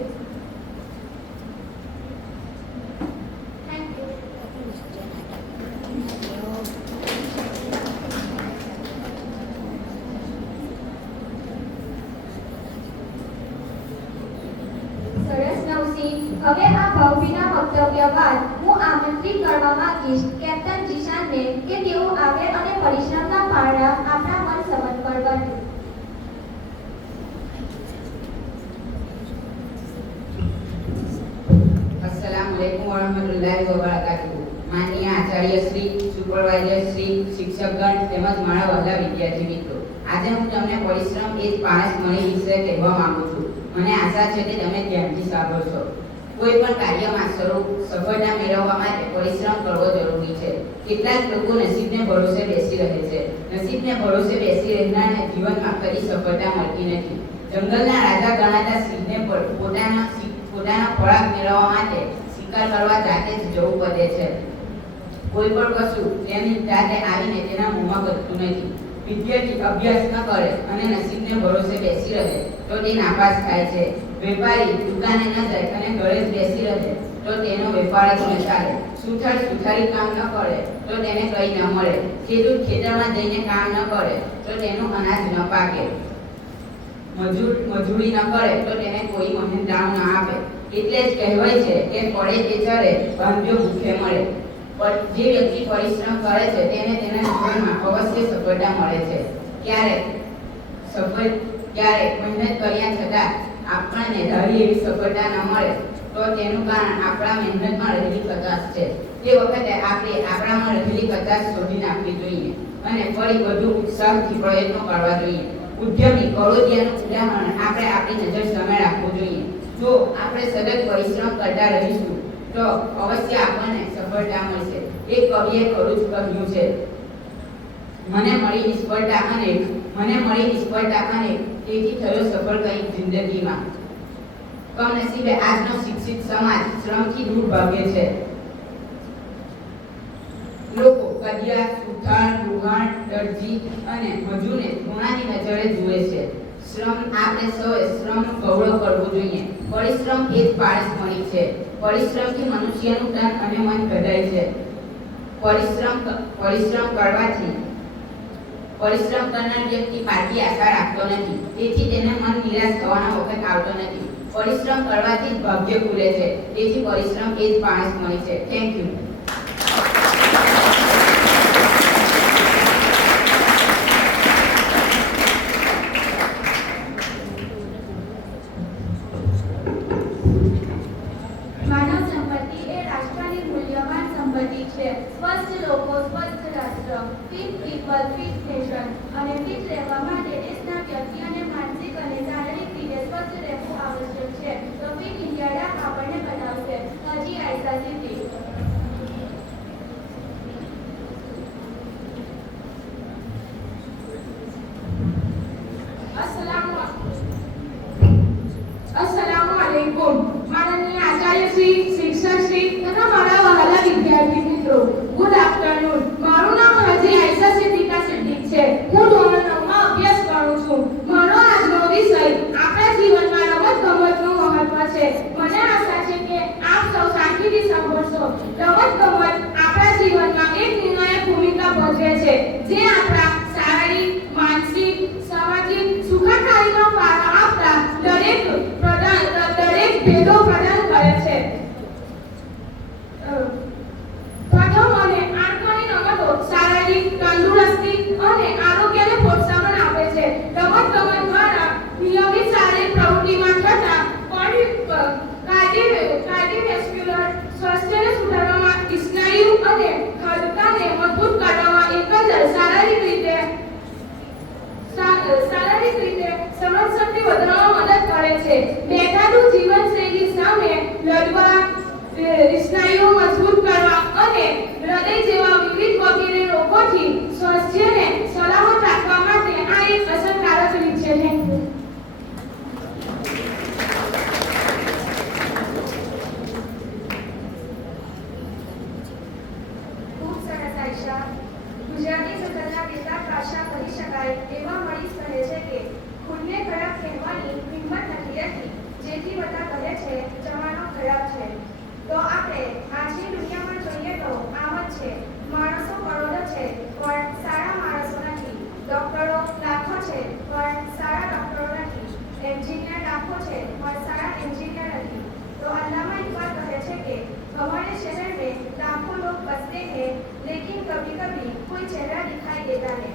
સરસ નવસી. હવે આ ભાવભીના વક્તવ્ય બાદ હું આમંત્રિત કરવા માંગીશ કેપ્ટન જીશાનને કે તેઓ આવે અને પરિશ્રમના પારણા આપણા મન સમર્પણ કરે. अस्सलामुअलैकुम वरहमतुल्लाहि वबरकातुहू. माननीय आचार्य श्री, सुपरवाइजर श्री, શિક્ષકગણ તેમજ મારા વહાલા વિદ્યાર્થી મિત્રો, આજે હું તમને પરિશ્રમ એ જ પારસમણી વિશે કહેવા માંગુ છું. મને આશા છે કે તમે ધ્યાનથી સાંભળશો. કોઈ પણ કાર્યમાં સફળતા મેળવવા માટે પરિશ્રમ કરવો જરૂરી છે. કેટલાક લોકો નસીબને ભરોસે બેસી રહે છે. નસીબને ભરોસે બેસી રહેનારને જીવનમાં કદી સફળતા મળતી નથી. જંગલના રાજા ગણાતા સિંહને પોતાના ખોરાક મેળવવા માટે શિકાર કરવા જાતે જ જવું પડે છે. કોઈ પણ પશુ તેની જાતે આવીને તેના મોંમાં ઘટતું નથી. વિદ્યાર્થી અભ્યાસ ન કરે અને નસીબને ભરોસે બેસી રહે તો તે નાપાસ થાય છે. વેપારી દુકાને ન જાય અને ઘરે જ બેસી રહે તો તેનો વેપાર જ ન ચાલે. સુથારી કામ ન કરે તો તેને કંઈ ન મળે. ખેડૂત ખેતરમાં જઈને કામ ન કરે તો તેનું અનાજ ન પાકે. મજૂરી ન કરે તો તેને કોઈ મહેનતાણું ન આપે. એટલે જ કહેવાય છે કે પડે તે ચરે, બાંધ્યો ભૂખે મળે. જે વ્યક્તિ પરિશ્રમ કરે છે તેને તેના જીવનમાં અવશ્ય સફળતા મળે છે. ક્યારેક મહેનત કર્યા છતાં આપણને ધારી એવી સફળતા ન મળે તો તેનું કારણ આપણા મહેનતમાં રહેલી કચાશ છે. તે વખતે આપણે આપણામાં રહેલી કચાશ શોધી નાખવી જોઈએ અને ફરી વધુ ઉત્સાહથી પ્રયત્નો કરવા જોઈએ. ઉદ્યમી કરોડિયાનું ઉદાહરણ આપણે આપણી નજર સામે રાખવું જોઈએ. જો આપણે સતત પરિશ્રમ કરતા રહીશું તો અવશ્ય આપણને સફળતા મળશે. એક કવિએ ખરું જ કહ્યું છે, મને મળી નિષ્ફળતા અને તેથી થયો સફળ કંઈક જિંદગીમાં. કમનસીબે આજનો શિક્ષિત સમાજ શ્રમથી દૂર ભાગે છે. લોકો કડિયા, સુથાર, લુહાણ, દરજી અને મજૂરને ઘૃણાની નજરે જુએ છે. આપણે સૌએ શ્રમનું ગૌરવ કરવું જોઈએ. પરિશ્રમ એ જ પારસમણી છે. પરિશ્રમથી મનુષ્યનું તન અને મન બદલાય છે. પરિશ્રમ કરનાર વ્યક્તિ પાછી આશા રાખતો નથી. તેથી તેને મન નિરાશ થવાનો વખત આવતો નથી. પરિશ્રમ કરવાથી જ ભાગ્ય ખુલે છે. તેથી પરિશ્રમ એ જ પારસમણી છે. Thank you. સ્વસ્થ લોકો, સ્વસ્થ રાષ્ટ્ર, ફિટ પીપલ, ફિટ નેશન અને ફિટ રહેવા માટે દેશના વ્યક્તિ અને માનસિક અને શારીરિક રીતે સ્વસ્થ રહેવું આવશ્યક છે. તો ફિટ ઇન્ડિયા આપણને બનાવશે. હજી આયશા સિદ્ધિ. છે, જે આપણા શારીરિક, માનસિક, સામાજિક સુખાકારીનો ફાળો આપતા દરેક ભેદો પ્રદાન કરે છે. પ્રથમ અને આંકડાની રમતો શારીરિક તંદુરસ્તી અને આરોગ્યને પ્રોત્સાહન આપે છે. રમતગમત દ્વારા નિયમિત શારીરિક પ્રવૃત્તિમાં થતા કાર્ડિયોવેસ્ક્યુલર સ્વાસ્થ્યને સુધારવામાં, સ્નાયુ અને હાડકાને મજબૂત કરવામાં એકંદર શારીરિક રીતે સમજશક્તિ વધારવામાં મદદ કરે છે. બેઠાડું જીવનશૈલી સામે લડવા, સ્નાયુઓ મજબૂત કરવા અને હૃદય જેવા વિવિધ વગેરે રોગોથી સ્વાસ્થ્યને સલામત રાખવા માટે આ એક અસરકારક રીત છે. ખૂબ સરસ આયશા. ગુજરાતી સફળતા કેટલાક ભાષા કહી શકાય એવા મનીષ કહે છે કે ખુદને ખરાબ કહેવાની હિંમત નથી રહેતી, જેથી બધા કહે છે જમાનો ખરાબ છે. તો આપણે આજની દુનિયામાં જોઈએ તો આમ જ છે. માણસો કરોડો છે પણ સારા માણસો નથી. ડોક્ટરો લાખો છે પણ સારા ડોક્ટરો નથી. એન્જિનિયર લાખો છે પણ સારા એન્જિનિયર નથી. तो अल्लामा इकबाल कहे छे कि हमारे शहर में लाखों लोग बसते हैं, लेकिन कभी कभी कोई चेहरा दिखाई देता है.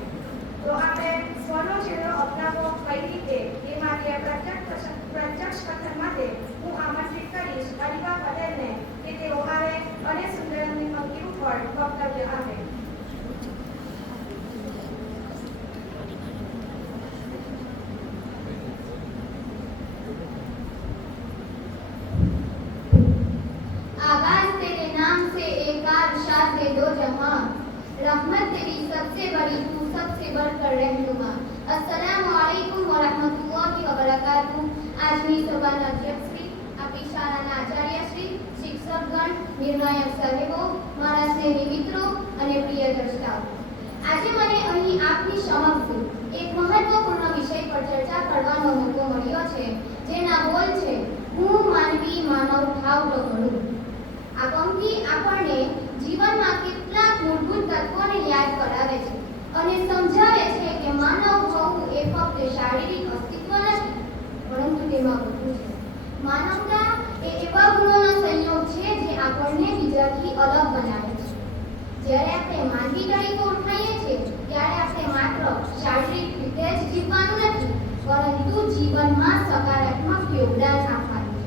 तो આપણે સ્વનો ચહેરો અપનાવવો કઈ રીતે એ માટે પ્રત્યક્ષ કથન માટે હું આમંત્રિત કરીશ અલીબા પટેલને કે તેઓ આવે અને સુંદરમની પંક્તિ ઉપર વક્તવ્ય આપે. आगाज तेरे नाम से एक शाद दे दो जहां, रहमत तेरी सबसे बड़ी तू सबसे बढ़कर रहनुमा. अस्सलामु अलैकुम व रहमतुल्लाहि व बरकातुहू. આજની સભાના અધ્યક્ષ શ્રી, આપણી શાળાના આચાર્ય શ્રી, શિક્ષકગણ, નિર્ણાયક સાહેબો, મારા સ્નેહી મિત્રો અને પ્રિય દ્રષ્ટાઓ, આજે મને અહીં આપની સમક્ષ એક મહત્વપૂર્ણ વિષય પર ચર્ચા કરવાનો મોકો મળ્યો છે, જેના બોલ છે હું માનવી માનવ ઠાવ તો ઘણું. આ પંક્તિ આપણને જીવનમાં કેટલાક મૂળભૂત તત્વોને યાદ કરાવે છે અને સમજાવે છે કે માનવ હોવું એ ફક્ત શારીરિક અસ્તિત્વ નથી, પરંતુ તેમાં વધુ છે. માનવતા એ એવા ગુણોનો સંયોગ છે જે આપણને બીજાથી અલગ બનાવે છે. જ્યારે આપણે માનવી તરીકે ઓળખાઈએ છીએ ત્યારે આપણે માત્ર શારીરિક રીતે જ જીવવાનું નથી, પરંતુ જીવનમાં સકારાત્મક યોગદાન આપવાનું છે.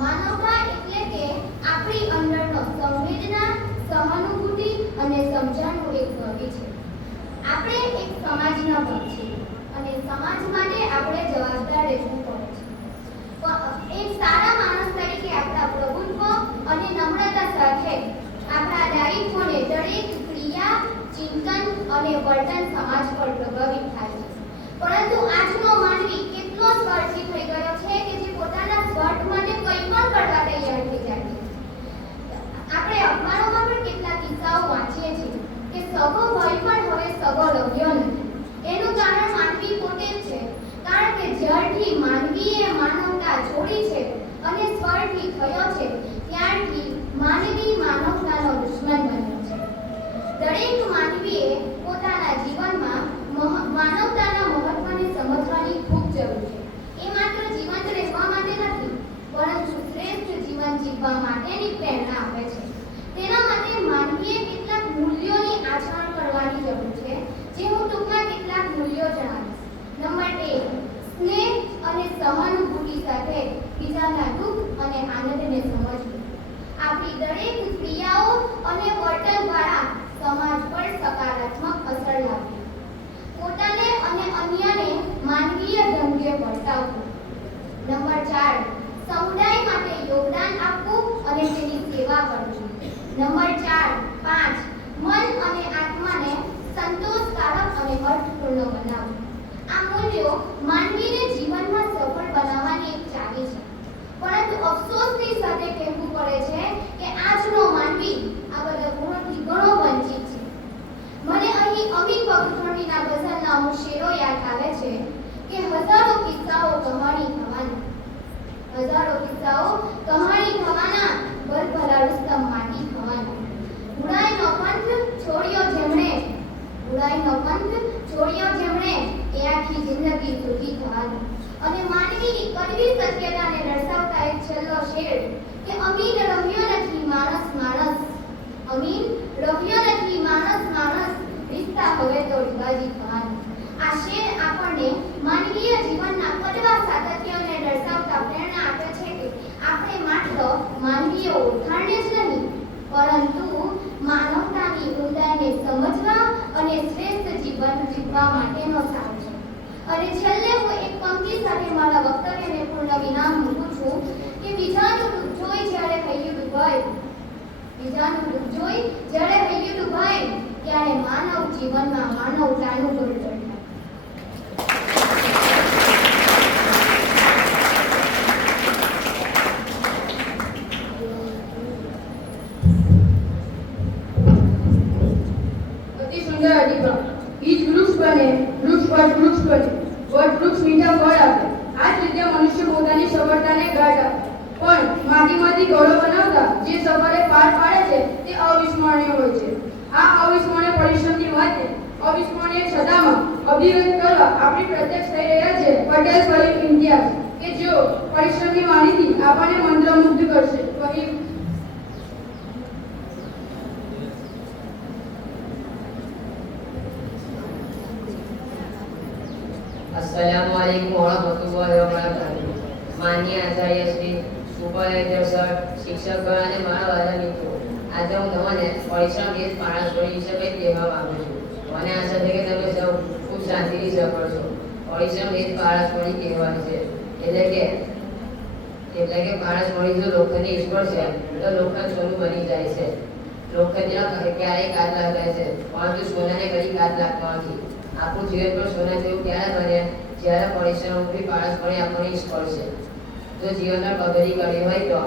માનવતા એટલે કે આપણી અંદરનો સંવેદના, સહાનુભૂતિ અને સમજણનું એક ભવ્ય છે. આપણે એક સમાજના ભાગ છીએ અને સમાજ માટે આપણે જવાબદાર રહેવું પડે છે. એક સારા માણસ તરીકે આપણા પ્રભુત્વ અને નમ્રતા સાથે આપણા દાયિત્વને દરેક ક્રિયા, ચિંતન અને વર્તન સમાજ પર પ્રભાવિત થાય છે. પરંતુ આજનો માનવી કેટલો સ્વાર્થી થઈ ગયો છે કે જે પોતાના સ્વાર્થ માટે કંઈ પણ કરવા તૈયાર થઈ જાય છે. આપણે અખબારોમાં પણ કેટલાક કિસ્સાઓ વાંચીએ છીએ કે સગો ભાઈ પણ હવે સગો રહ્યો નથી. એનું કારણ માનવી પોતે જ છે, કારણ કે જ્યારથી માનવીએ માનવતા છોડી છે અને સ્વાર્થી થયો છે, ત્યારથી માનવી માનવતાનો દુશ્મન બન્યો છે. દરેક માનવીએ પોતાના જીવનમાં માનવતાના મહત્વને સમજવાની ખૂબ જરૂર છે. એ માત્ર જીવંત રહેવા માટે નથી, પરંતુ શ્રેષ્ઠ જીવન જીવવા માટેની પ્રેરણા આપે છે. તેના માટે માનવીએ કેટલાક મૂલ્યોની આચરણ કરવાની જરૂર છે, જે હું ટૂંકમાં કેટલાક મૂલ્યો જણાવીશ. નંબર 1, સ્નેહ અને સહાનુભૂતિ સાથે બીજાના દુઃખ અને આનંદને સમજવું. આપણી દરેક ક્રિયાઓ અને વર્તન દ્વારા સમાજ પર સકારાત્મક અસર લાવવી. પોતાને અને અન્યને માનવીય ઢંગે વર્તાવવું. નંબર 4, સમુદાય માટે યોગદાન આપવું અને તેની સેવા કરવી. નંબર 5, મન અને આત્માને સંતોષકારક અને અર્થપૂર્ણ બનાવવું. આ મૂલ્યો માનવીને જીવનમાં સફળ બનાવવાની એક ચાવી છે. પરંતુ અફસોસની સાથે કહેવું પડે છે કે આજનો માનવી આ બધા ગુણોથી ઘણો વંચિત છે. મને અહીં અમિત ભગતોણીના ગઝલના અમુક શેરો યાદ આવે છે કે હજારો કિસ્સાઓ કહાણી થવાના ભરભરા રુસ્તમ માટી થવાના. હુડાઈનો પંથ છોડ્યો જેમણે છોડ્યો જેમણે એ આખી જિંદગી સુખી થવાની. અને માનવીની કડવી સત્યતાને દર્શાવતા એક છેલ્લો શેર કે અમીન રહ્યો નથી માણસ માણસ, અમીન રહ્યો નથી માણસ માણસ, રિશ્તા હવે તો રિવાજી થવાની. આ શેર આપણને માનવીય જીવનના કડવા સાતત્યને દર્શાવતા પ્રેરણા આપે છે કે આપણે માત્ર માનવીય ઓળખાણને જ નહીં પરંતુ માનવતાની ઊંડાઈને સમજવા અને શ્રેષ્ઠ જીવન જીવવા માટેનો સાર છે. અને છેલ્લે હું એક પંક્તિ સાથે મારા વક્તવ્યને પૂર્ણ વિરામ મૂકું છું કે બીજાનું દુઃખ જોઈ જ્યારે હૈયું ડૂબાય, બીજાનું દુઃખ જોઈ જ્યારે હૈયું ડૂબાય ત્યારે માનવ જીવનમાં માનવતાનું ઘડતર થાય. અતિ સુંદર અધિકાર. બીજ વૃક્ષ બને, વૃક્ષ વટ વૃક્ષ બને, વટ વૃક્ષ મીઠા ફળ આપે. આ જ રીતે મનુષ્ય પોતાની સફળતાને ગાંઠ આપે. પણ માટીમાંથી ઘોડો બનાવતા જે સફરે પાર પાડે છે તે અવિસ્મરણીય હોય છે. આ અવિસ્મરણીય પરિશ્રમની વાતને અવિસ્મરણીય છતામાં અભિવ્યક્ત કરવા આપણી પ્રત્યક્ષ થઈ રહ્યા છે પટેલ ફરીદ ઇમ્તિયાઝ કે જેઓ પરિશ્રમની વાણીથી આપણને મંત્રમુગ્ધ કરશે. વહી अस्सलामुअलैकुम वरहमतुल्लाहि वबरकातुहू. माननीय आचार्य श्री, સુપરવાઇઝર સર, શિક્ષકગણ અને મારા વાલા મિત્રો, આજે હું તમને પરિશ્રમ એ પાણસવડી વિશે કંઈક કહેવા માંગુ છું. મને આશા છે કે તમે સૌ ખૂબ શાંતિથી સાંભળશો. પરિશ્રમ એ પાણસવડી કહેવાય છે. એટલે કે પાણસવડી જો લોખંડની ઈશ્વર છે તો લોખંડ સોનું બની જાય છે. લોખંડનો ક્યારેય કાટ લાગે છે પરંતુ સોનાને કદી કાટ લાગતો નથી. આપણું જીવન પણ સોના જેવું ક્યારે બને જ્યારે પરિશ્રમ ઉપરી પાણસવડી આપણને ઈશ્વર છે. જો જીવનમાં બગડી કરી હોય તો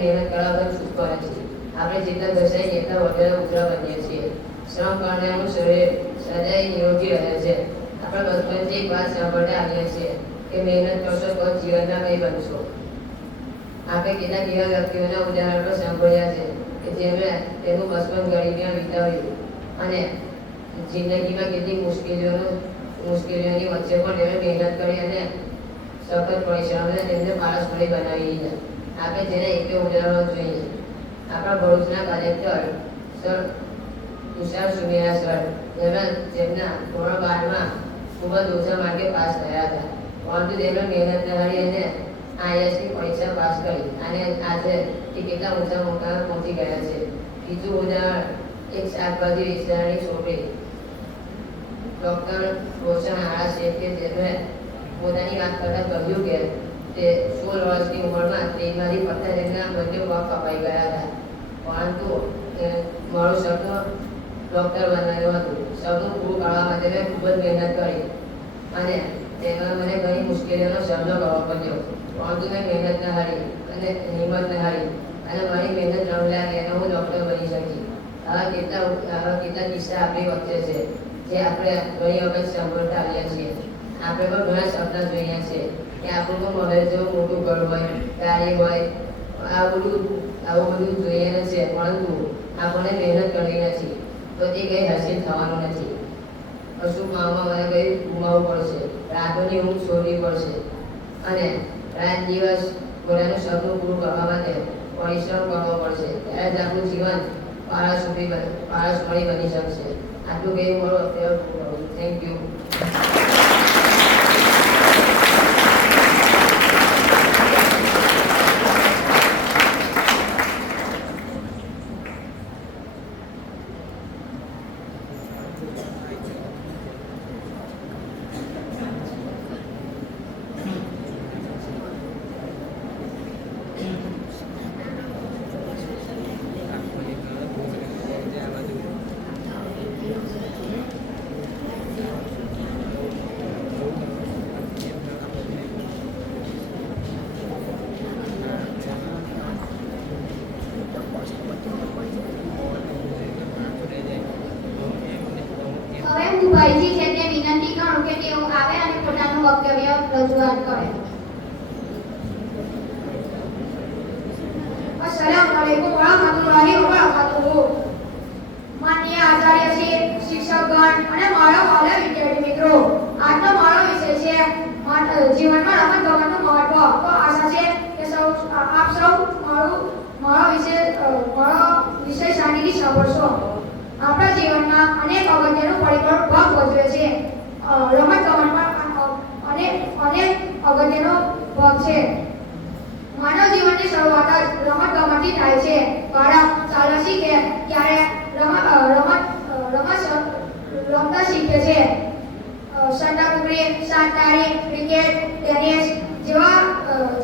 મહેનત કરવા વગર છૂટકો નથી. આપણે જેટલા ઘસાઈ એટલા વધારે ઉતરા બનીએ છીએ. શ્રમ કરનારનું શરીર સદાય નિરોગી રહે છે. આપણે બચપનથી એક વાત સાંભળતા આવીએ છીએ કે મહેનત કરશો તો જીવનમાં કંઈ બનશો. આપણે કેટલાક એવા વ્યક્તિઓના ઉદાહરણ પણ સાંભળ્યા છે કે જેમણે તેનું બચપન ગરીબીમાં વિતાવ્યું અને જિંદગીમાં કેટલી મુશ્કેલીઓની વચ્ચે પણ તેમણે મહેનત કરી અને સખત પરિશ્રમને તેમને પારસવડી બનાવી દીધા. આપણે જેને એક ઉદાહરણો જોઈએ. આપણા ભરૂચના collector sir Tushar Sumera sir, જેમના ધોરણ 12માં ખૂબ જ ઓછા માર્કે પાસ થયા હતા પરંતુ તેમણે મહેનત કરી અને IASની પરીક્ષા પાસ કરી અને આજે તે કેટલા ઊંચા મુકામે પહોંચી ગયા છે. બીજું ઉદાહરણ એક શાકભાજી વેચનારી છોકરી ડૉક્ટર રોશન આળા છે કે જેમણે પોતાની વાત કરતા કહ્યું કે તે 16 વર્ષની ઉંમરમાં ટ્રેનમાંથી પડતા તેમના બંને પગ કપાઈ ગયા હતા પરંતુ મારું સપનું ડૉક્ટર બનાવ્યું હતું. સપનું પૂરું કરવા માટે મેં ખૂબ જ મહેનત કરી અને તેમાં મને ઘણી મુશ્કેલીઓનો સામનો કરવો પડ્યો પરંતુ મેં મહેનત ન હારી અને હિંમત ન હારી અને મારી મહેનત રંગ લાગી અને હું ડૉક્ટર બની શકી. આવા કેટલા કિસ્સા આપણી વચ્ચે છે જે આપણે ઘણી વખત સાંભળતા આવ્યા છીએ. આપણે પણ ઘણા સપના જોયા છે કે આપણું મગજ જેવું મોટું ઘર હોય, ગાડી હોય, આવું બધું જોઈએ છે પરંતુ આપણે મહેનત કરવી નથી તો તે કંઈ હાસિલ થવાનું નથી. કશું કામમાં મને કંઈ ગુમાવવું પડશે, રાતોની ઊંઘ છોડવી પડશે અને રાત દિવસ પોતાનું સપનું પૂરું કરવા માટે પરિશ્રમ કરવો પડશે. ત્યારે જ આપણું જીવન પારસવડી બની શકશે. આટલું કંઈ મારો અત્યારે થેન્ક યુ. ભાઈજી છે તે વિનંતી કરું કે તેઓ આવે અને પોતાનું વક્તવ્ય રજૂઆત કરે. अस्सलामुअलैकुम वरहमतुल्लाहि वबरकातुहू. माननीय आचार्य श्री, शिक्षक અને મારા વાલા વિદ્યાર્થી મિત્રો, આજનો મારો વિષય છે જીવનમાં રમતગમતનું મહત્વ. તો આશા છે કે આપ સૌ મારો વિષય શાંતિથી સાંભળશો. આપણા જીવનમાં અનેક અગત્યનો પરિબળ ભાગ ભજવે છે. રમતગમતમાં અનેક અગત્યનો ભાગ છે. માનવ જીવનની શરૂઆત જ રમતગમતથી થાય છે. બાળક ચાલવા શીખે ત્યારે રમત રમતા શીખે છે. સંતાકુકડી, સાતતાળી, ક્રિકેટ, ટેનિસ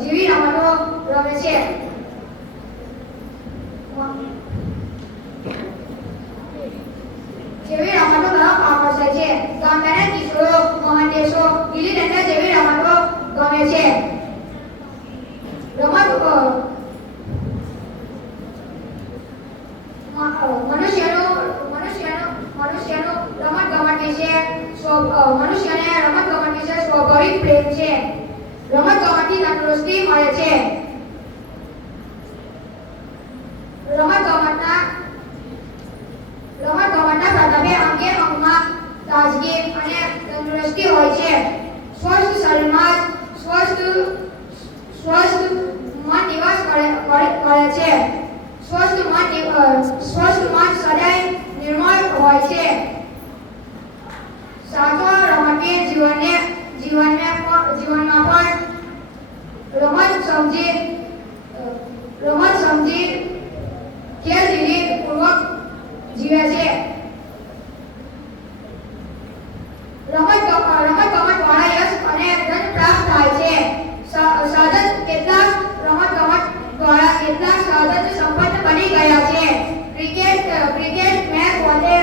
જેવી રમતો રમે છે. જેવી રમતો તરફ આકર્ષે છે. ગામડાના કિશોરો મહાદેશો ગીલી ડંડા જેવી રમતો ગમે છે. મનુષ્યને રમતગમત વિશે સ્વાભાવિક પ્રેમ છે. રમતગમતથી તંદુરસ્તી મળે છે. રમતગમતના પ્રતાપે અંગે અંગમાં તાજગી અને તંદુરસ્તી હોય છે. સ્વસ્થ શરીરમાં સ્વસ્થ મન નિવાસ કરે છે. સ્વસ્થ મન સદાય નિર્મળ હોય છે. સાચો રમતવીર જીવનમાં પણ રમત સમજી ખેલદિલીપૂર્વક જીવે છે. રમતગમત દ્વારા યશ અને ધન પ્રાપ્ત થાય છે. કેટલાક રમતગમત દ્વારા કેટલાક સાધન સંપન્ન બની ગયા છે. ક્રિકેટ મેચ વડે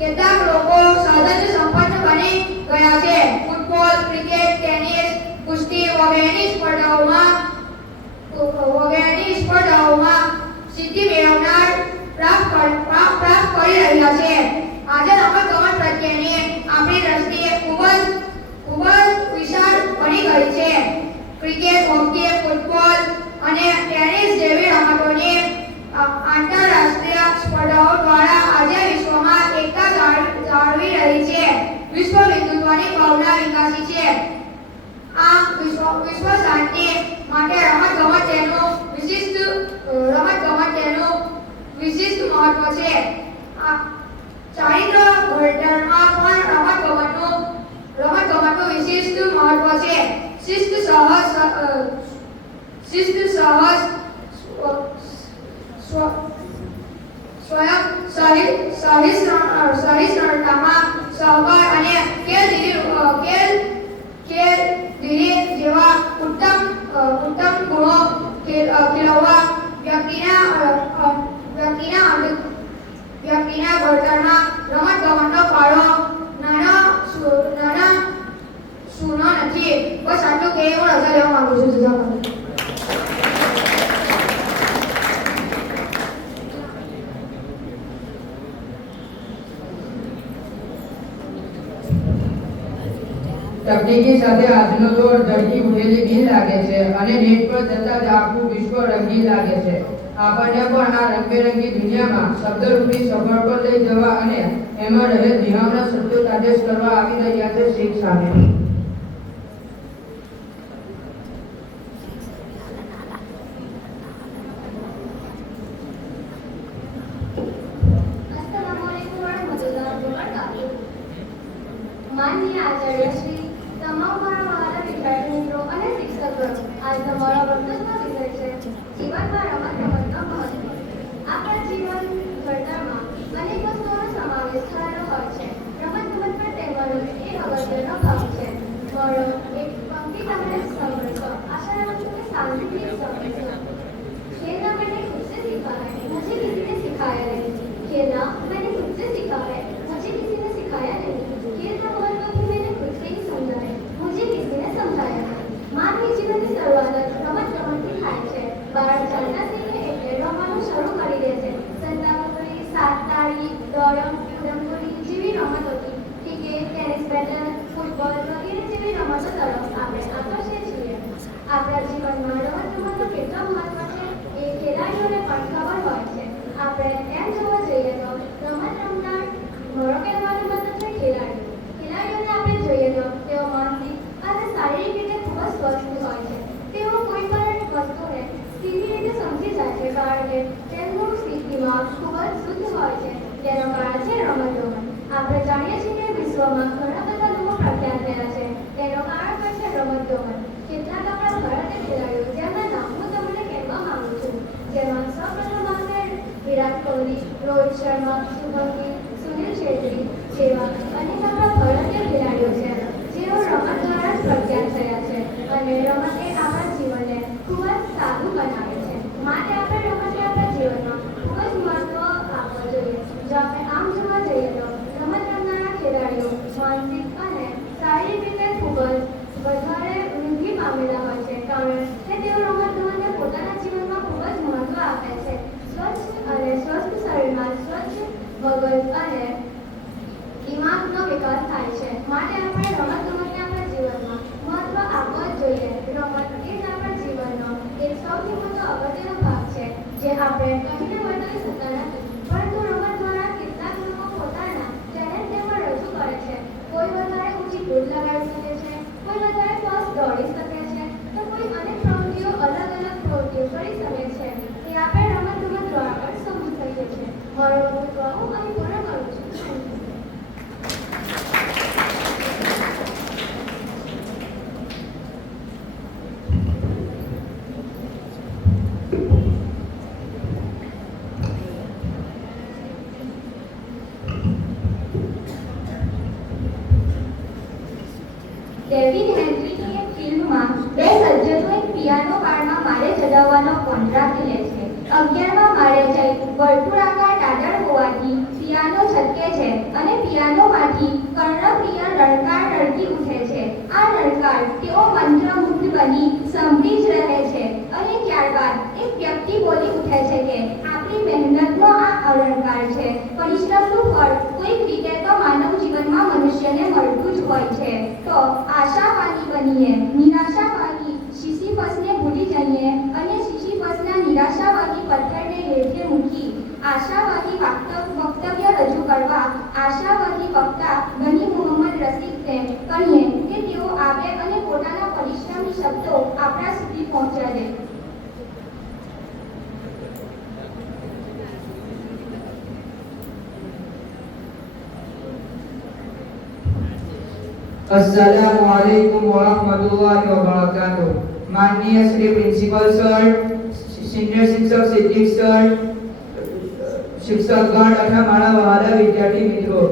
કેટલાક લોકો સાધન સંપન્ન બની ગયા છે. ફૂટબોલ, ક્રિકેટ, ટેનિસ, કુસ્તી વગેરેની સ્પર્ધાઓમાં સિદ્ધિ મેળવનાર પ્રાપ્ત કરી રહ્યા છે. આજે રમતગમત પ્રત્યેની આપણી દ્રષ્ટિએ ખૂબ જ વિશાળ બની ગઈ છે. ક્રિકેટ, હોકી, ફૂટબોલ અને ટેનિસ જેવી રમતોની આંતરરાષ્ટ્રીય સ્પર્ધાઓ દ્વારા આજે વિશ્વમાં એકતા જાળવી રહી છે. વિશ્વ હિન્દુત્વની ભાવના વિકસી છે. આમ વિશ્વ શાંતિ માટે રમતગમત તેનું વિશિષ્ટ મહત્વ છે. ચારિત્ર ઘડતરમાં પણ રમતગમતનું વિશિષ્ટ મહત્વ છે. શિસ્ત સહિષ્ણુતામાં સહકાર અને ખેલદિલી જેવા ઉત્તમ ગુણો કેળવવા વ્યક્તિના ઘડતરમાં રમતગમતનો ફાળો નાના સૂનો નથી. બસ આટલું કહેવું હું રજા લેવા માંગુ છું. તકનીકી સાથે આજનો દોર ઝડપી ઉઠેલી બિન લાગે છે અને નેટ પર જતા જ આખું વિશ્વ રંગીન લાગે છે. આપણને પણ આ રંગબેરંગી દુનિયામાં શબ્દરૂપી સફર પર લઈ જવા અને એમાં રહેલ વિહંગના શબ્દો આદેશ કરવા આવી રહ્યા છે શીખ સામે. માનનીય આચાર્ય શ્રી, તમામ મારા વહાલા વિદ્યાર્થી મિત્રો અને શિક્ષકગણ, આજનો મારો વક્તવ્યનો વિષય છે જીવનમાં રમતગમતનું મહત્વ. આપણા જીવન ઘડતરમાં અનેક વસ્તુઓનો સમાવેશ થયેલો હોય છે. રમતગમત પણ તેમાંનો એક અગત્યનો ભાગ છે. મારો એક પંક્તિ તમને સાંભળશો. આશા રાખું છું કે શાંતિથી સાંભળશો. खेलना मैंने खुद से सीखा है, मुझे किसी ने सिखाया नहीं. खेलना मैंने खुद से सीखा है, मुझे किसी ने सिखाया नहीं. खेल का महत्व भी मैंने खुद से ही समझा है, मुझे किसी ने समझाया नहीं. માનવી જીવનની શરૂઆત રમતગમતથી થાય છે. બાળક ચાલતા શીખે એટલે રમવાનું શરૂ કરી દે છે. સંતાકુકડી, સાતતાળી, દોડમ, ઉડમપુરી જેવી રમતોથી ક્રિકેટ, ટેનિસ, બેડમિન્ટન, ફૂટબોલ વગેરે જેવી રમતો તરફ આપણે આકર્ષીએ છીએ. આપણા જીવનમાં રમતગમતનું કેટલું મહત્વ છે એ ખેલાડીઓને પણ ખબર હોય છે. આપણે એમ જોવા જઈએ તો રમત વિશ્વમાં ઘણા બધા લોકો પ્રખ્યાત થયા છે. તેનું કારણ પણ છે રમતગમત. કેટલાક આપણા ભારતીય ખેલાડીઓ જેમના નામ હું તમને કહેવા માંગુ છું, જેમાં સૌપ્રથમ આવશે વિરાટ કોહલી, રોહિત શર્મા, શુભમન ગિલ, સુનિલ છેત્રી જેવા અનેક આપણા ભારતીય ખેલાડીઓ છે, જેઓ રમત દ્વારા જ પ્રખ્યાત થયા છે. અને રમત એ આપણા જીવનને ખૂબ જ સારું બનાવે છે. માટે આપણે રમતને આપણા જીવનમાં ખૂબ જ મહત્વ આપવું જોઈએ. જો આપણે આમ જોવા જઈએ તો રમત રમનારા ખેલાડીઓ માનસિક અને શારીરિક રીતે ખૂબ જ વધારે વૃદ્ધિ પામેલા હોય છે, કારણ કે તેઓ રમતગમતને પોતાના જીવનમાં ખૂબ જ મહત્વ આપે છે. સ્વચ્છ અને સ્વસ્થ શરીરમાં સ્વચ્છ મગજ અને દિમાગનો વિકાસ થાય છે. માટે આપણે રમતગમતને આપણા જીવનમાં મહત્વ આપવું જ જોઈએ. રમત એ જ આપણા જીવનનો એક સૌથી મોટો અગત્યનો ભાગ છે, જે આપણે કહીને બદલી શકતા નથી. પરંતુ રમત દ્વારા કેટલાક લોકો પોતાના ટેલેન્ટ પણ રજૂ કરે છે. કોઈ વધારે ઊંચી કૂદ લગાવી શકે છે, કોઈ વધારે ફાસ્ટ દોડી શકે છે, તો કોઈ અનેક પ્રવૃત્તિઓ અલગ અલગ પ્રવૃત્તિઓ કરી શકે છે. તે આપણે રમતગમત દ્વારા પણ સમજી શકીએ છીએ. મારો વક્તવ્ય હું અહીં પૂર્ણ કરું છું. ડેવિડ હેનરીની એક ફિલ્મમાં બે સજ્જનો એક પિયાનો બારમાં મારે ચલાવવાનો કોન્ટ્રાક્ટ લે છે. 11મા માળે જઈ વર્તુળાકાર દાદર હોવાથી પિયાનો છટકે છે અને પિયાનોમાંથી કર્ણપ્રિય રણકાર રડતી ઉઠે છે. આ રણકાર તેઓ મંત્રમુગ્ધ બની સાંભળી જ રહે છે અને ત્યારબાદ એક વ્યક્તિ બોલી ઉઠે છે કે આપણી મહેનતનો આ અલંકાર છે. પરિશ્રમનું ફળ કોઈક રીતે તો માનવ જીવનમાં મનુષ્યને મળતું જ હોય છે. તો આશાવાદી બનીએ, નિરાશાવાદી સિસિફસને ભૂલી જઈએ અને સિસિફસના નિરાશાવાદી પથ્થરને હેઠે મૂકી આશાવાદી વક્તવ્ય રજૂ કરવા આશાવાદી વક્તા ગની મુહમ્મદ રશીદને કહીએ કે તેઓ આવે અને પોતાના પરિશ્રમી શબ્દો આપણા સુધી પહોંચાડે. अस्सलामु अलैकुम वरहमतुल्लाहि वबरकातुह. माननीय श्री प्रिंसिपल सर, सीनियर शिक्षक सिद्दीक सर, शिक्षकगण तथा मारा वहाला विद्यार्थी મિત્રો,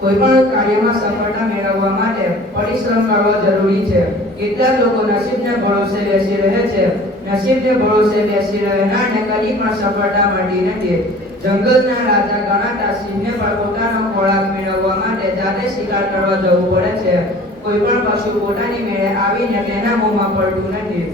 કોઈપણ કાર્યમાં સફળતા મેળવવા માટે પરિશ્રમ કરવો જરૂરી છે. કેટલાક લોકો નસીબને ભરોસે બેસી રહે છે. નસીબને ભરોસે બેસી રહેનારને કદી પણ સફળતા મળતી નથી. જંગલના રાજા ગણાતા સિંહને પણ પોતાનો ખોરાક મેળવવા માટે જાતે શિકાર કરવા જવું પડે છે. કોઈ પણ પશુ પોતાની મેળે આવીને તેના મોંમાં પડતું નથી.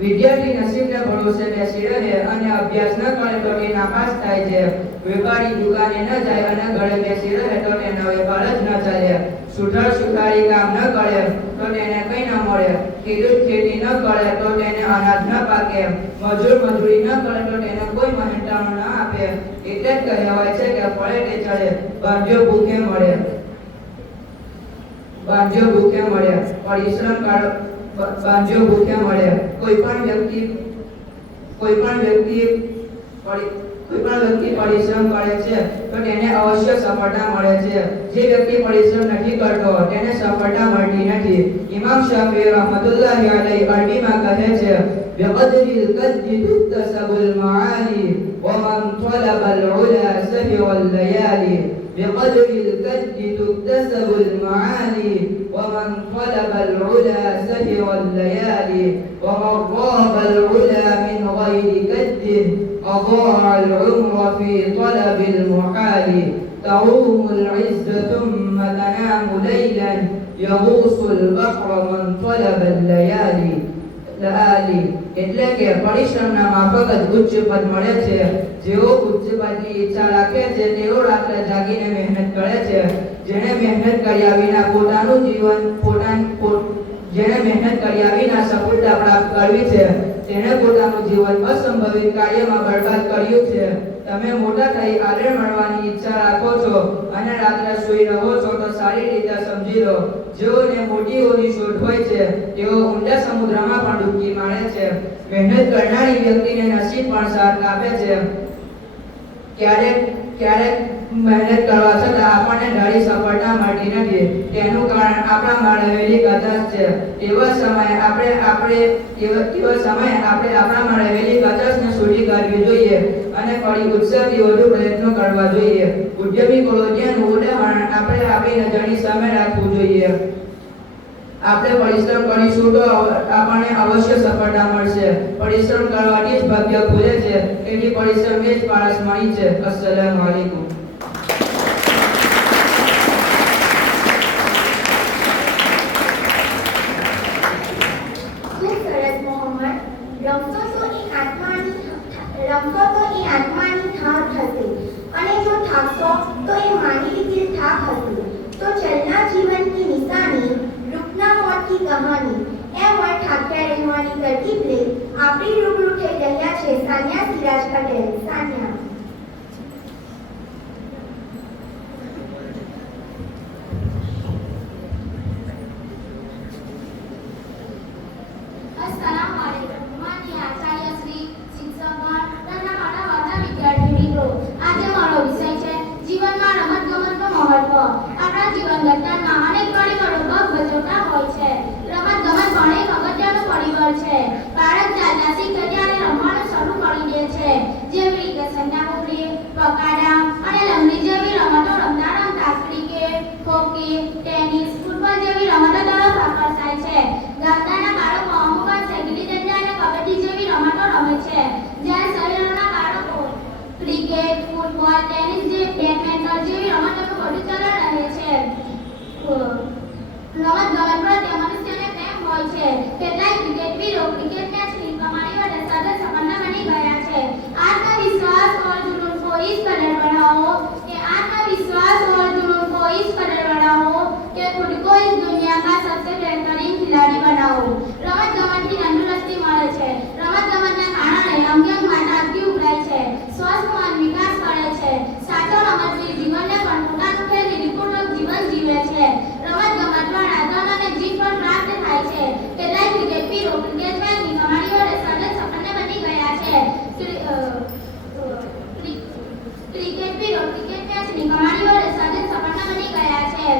વિદ્યાર્થી નસીબને ભરોસે બેસી રહે અને અભ્યાસ ન કરે તો તે નાપાસ થાય છે. વેપારી દુકાને ન જાય અને ઘરે બેસી રહે તો તેનો વેપાર જ ન ચાલે. સુથારી કામ ન કરે તો તેને કંઈ ન મળે. ખેડૂત ખેતી ન કરે તો તેને અનાજ ન પાકે. મજૂર મજૂરી ન કરે તો તેને કોઈ મહેનતાણું ન આપે. એટલે જ કહેવાય છે કે ફળે તે ચડે, બાંધ્યો ભૂખે મળે. બાંધ્યો ભૂખે મળે. પરિશ્રમ કરો, બાંધ્યો ભૂખે મળે. કોઈ પણ વ્યક્તિ પરિશ્રમ કરે છે તો તેને અવશ્ય સફળતા મળે છે. જે વ્યક્તિ પરિશ્રમ નથી કરતો તેને સફળતા મળતી નથી. ઇમામ શાફી રહમતુલ્લાહિ અલૈહિ અરબીમાં કહે છે, બિqadril qaddi tuktasabul ma'ali wa man talaba al-ula sahiwa al-layali. بقدر الكد تكتسب المعالي ومن طلب العلا سهر الليالي ومن راب العلا من غير كد أضاع العمر في طلب المحال. تروم العز ثم تنام ليلا يغوص البحر من طلب الليالي. એટલે કે પરિશ્રમના માફક જ ઉચ્ચ પદ મળે છે. જેઓ ઉચ્ચ પદની ઈચ્છા રાખે છે તેઓ રાત્રે જાગીને મહેનત કરે છે. જેને મહેનત કર્યા વિના સફળતા પ્રાપ્ત કરવી છે તેણે પોતાનું જીવન અસંભવિત કાર્યમાં બરબાદ કર્યું છે. તમે મોટા થઈ આદર મળવાની ઈચ્છા રાખો છો અને રાત્રે સૂઈ રહો છો તો સારી રીતે સમજી લો, જેઓને મોટીઓની શોધ હોય છે તેઓ ઊંડા સમુદ્રમાં પણ ડૂબકી મારે છે. મહેનત કરનારી વ્યક્તિને નસીબ પણ સાથ આપે છે. ક્યારેક ક્યારેક મહેનત કરવા છતાં આપણને ધારી સફળતા મળતી નથી. તેનું કારણ આપણામાં રહેલી કચાશ છે. એવા સમયે આપણે આપણામાં રહેલી કચાશને શોધી કાઢવી જોઈએ અને ફરી ઉત્સાહથી વધુ પ્રયત્નો કરવા જોઈએ. ઉદ્યમી કોલોજીયાનું ઉદાહરણ આપણે આપણી નજરની સામે રાખવું જોઈએ. આપણે પરિશ્રમ કરીશું તો આપણને અવશ્ય સફળતા મળશે. પરિશ્રમ કરવાથી જ ભાગ્ય ખુલે છે. એની પરિશ્રમ એ જ પારસમણી છે. અસ્સલામુ અલૈકુમ. ખૂબ સરસ મોહમ્મદ. રમતો તો એ આત્માની થાક હશે અને જો થાકશો તો એ માની લીધેલ થાક હશે. તો ચલના જીવન કી નિશાની રૂપના મોત કી કહાની એમ ઠાક્યા રહેવાની તરકીબને આપણી રૂબરૂ થઈ રહ્યા છે સાનિયા સિરાજ પટેલ. સાનિયા. अस्सलाम वालेकुम. માનનીય આચાર્ય શ્રી, શિક્ષકગણ તથા મારા વહાલા વિદ્યાર્થી મિત્રો, આજે મારો વિષય છે જીવનમાં રમતગમતનું મહત્વ. આપણા જીવન દરમિયાનમાં અનેક પરિબળો ભાગ ભજવતા હોય છે. રમતગમત પણ એક અગત્યનું પરિબળ છે. બાળક ચાલતા શીખે ત્યારે રમવાનું શરૂ કરી દે છે. જેવી રીતે સંતાકુકડી, પકાડા અને લંગડી જેવી રમતો રમતા રમતા ક્રિકેટ, હોકી, ટેનિસ, ફૂટબોલ જેવી રમતો તરફ આકર્ષાય છે. ગામડાના બાળકો અમુક અંશે ગીલી દંડા અને કબડ્ડી જેવી રમતો રમે છે. જ્યારે શહેરોના બાળકો ક્રિકેટ, ફૂટબોલ, ટેનિસ, બેડમિન્ટન જેવી રમતોનું વધુ ચલણ રહે છે. રમતગમત પ્રત્યે મનુષ્યને પ્રેમ હોય છે. કેટલાક ક્રિકેટવીરો ક્રિકેટ મેચની કમાણી વડે સતત સફળતા બની ગયા છે. आत्मविश्वास और जुनून को इस कदर बढ़ाओ कि खुद को इस दुनिया का सबसे बेहतरीन खिलाड़ी बनाओ. રમતગમતથી તંદુરસ્તી મળે છે. રમતગમતના કારણે અંગમાં તાજગી ઉભરાય છે. સ્વસ્થ મન વિકાસ કરે છે. સાચો રમતવીર જીવનને પણ પોતાનું ખેલીપૂર્વક જીવન જીવે છે. રમતગમત દ્વારા ધન અને જીત પણ પ્રાપ્ત થાય છે. કેટલાક ક્રિકેટવીરો ક્રિકેટ મેચની કમાણી વડે સતત સફળ બની ગયા છે. ક્રિકેટવીરો ક્રિકેટ મેચની કમાણી વડે સતત સફળ બની ગયા છે.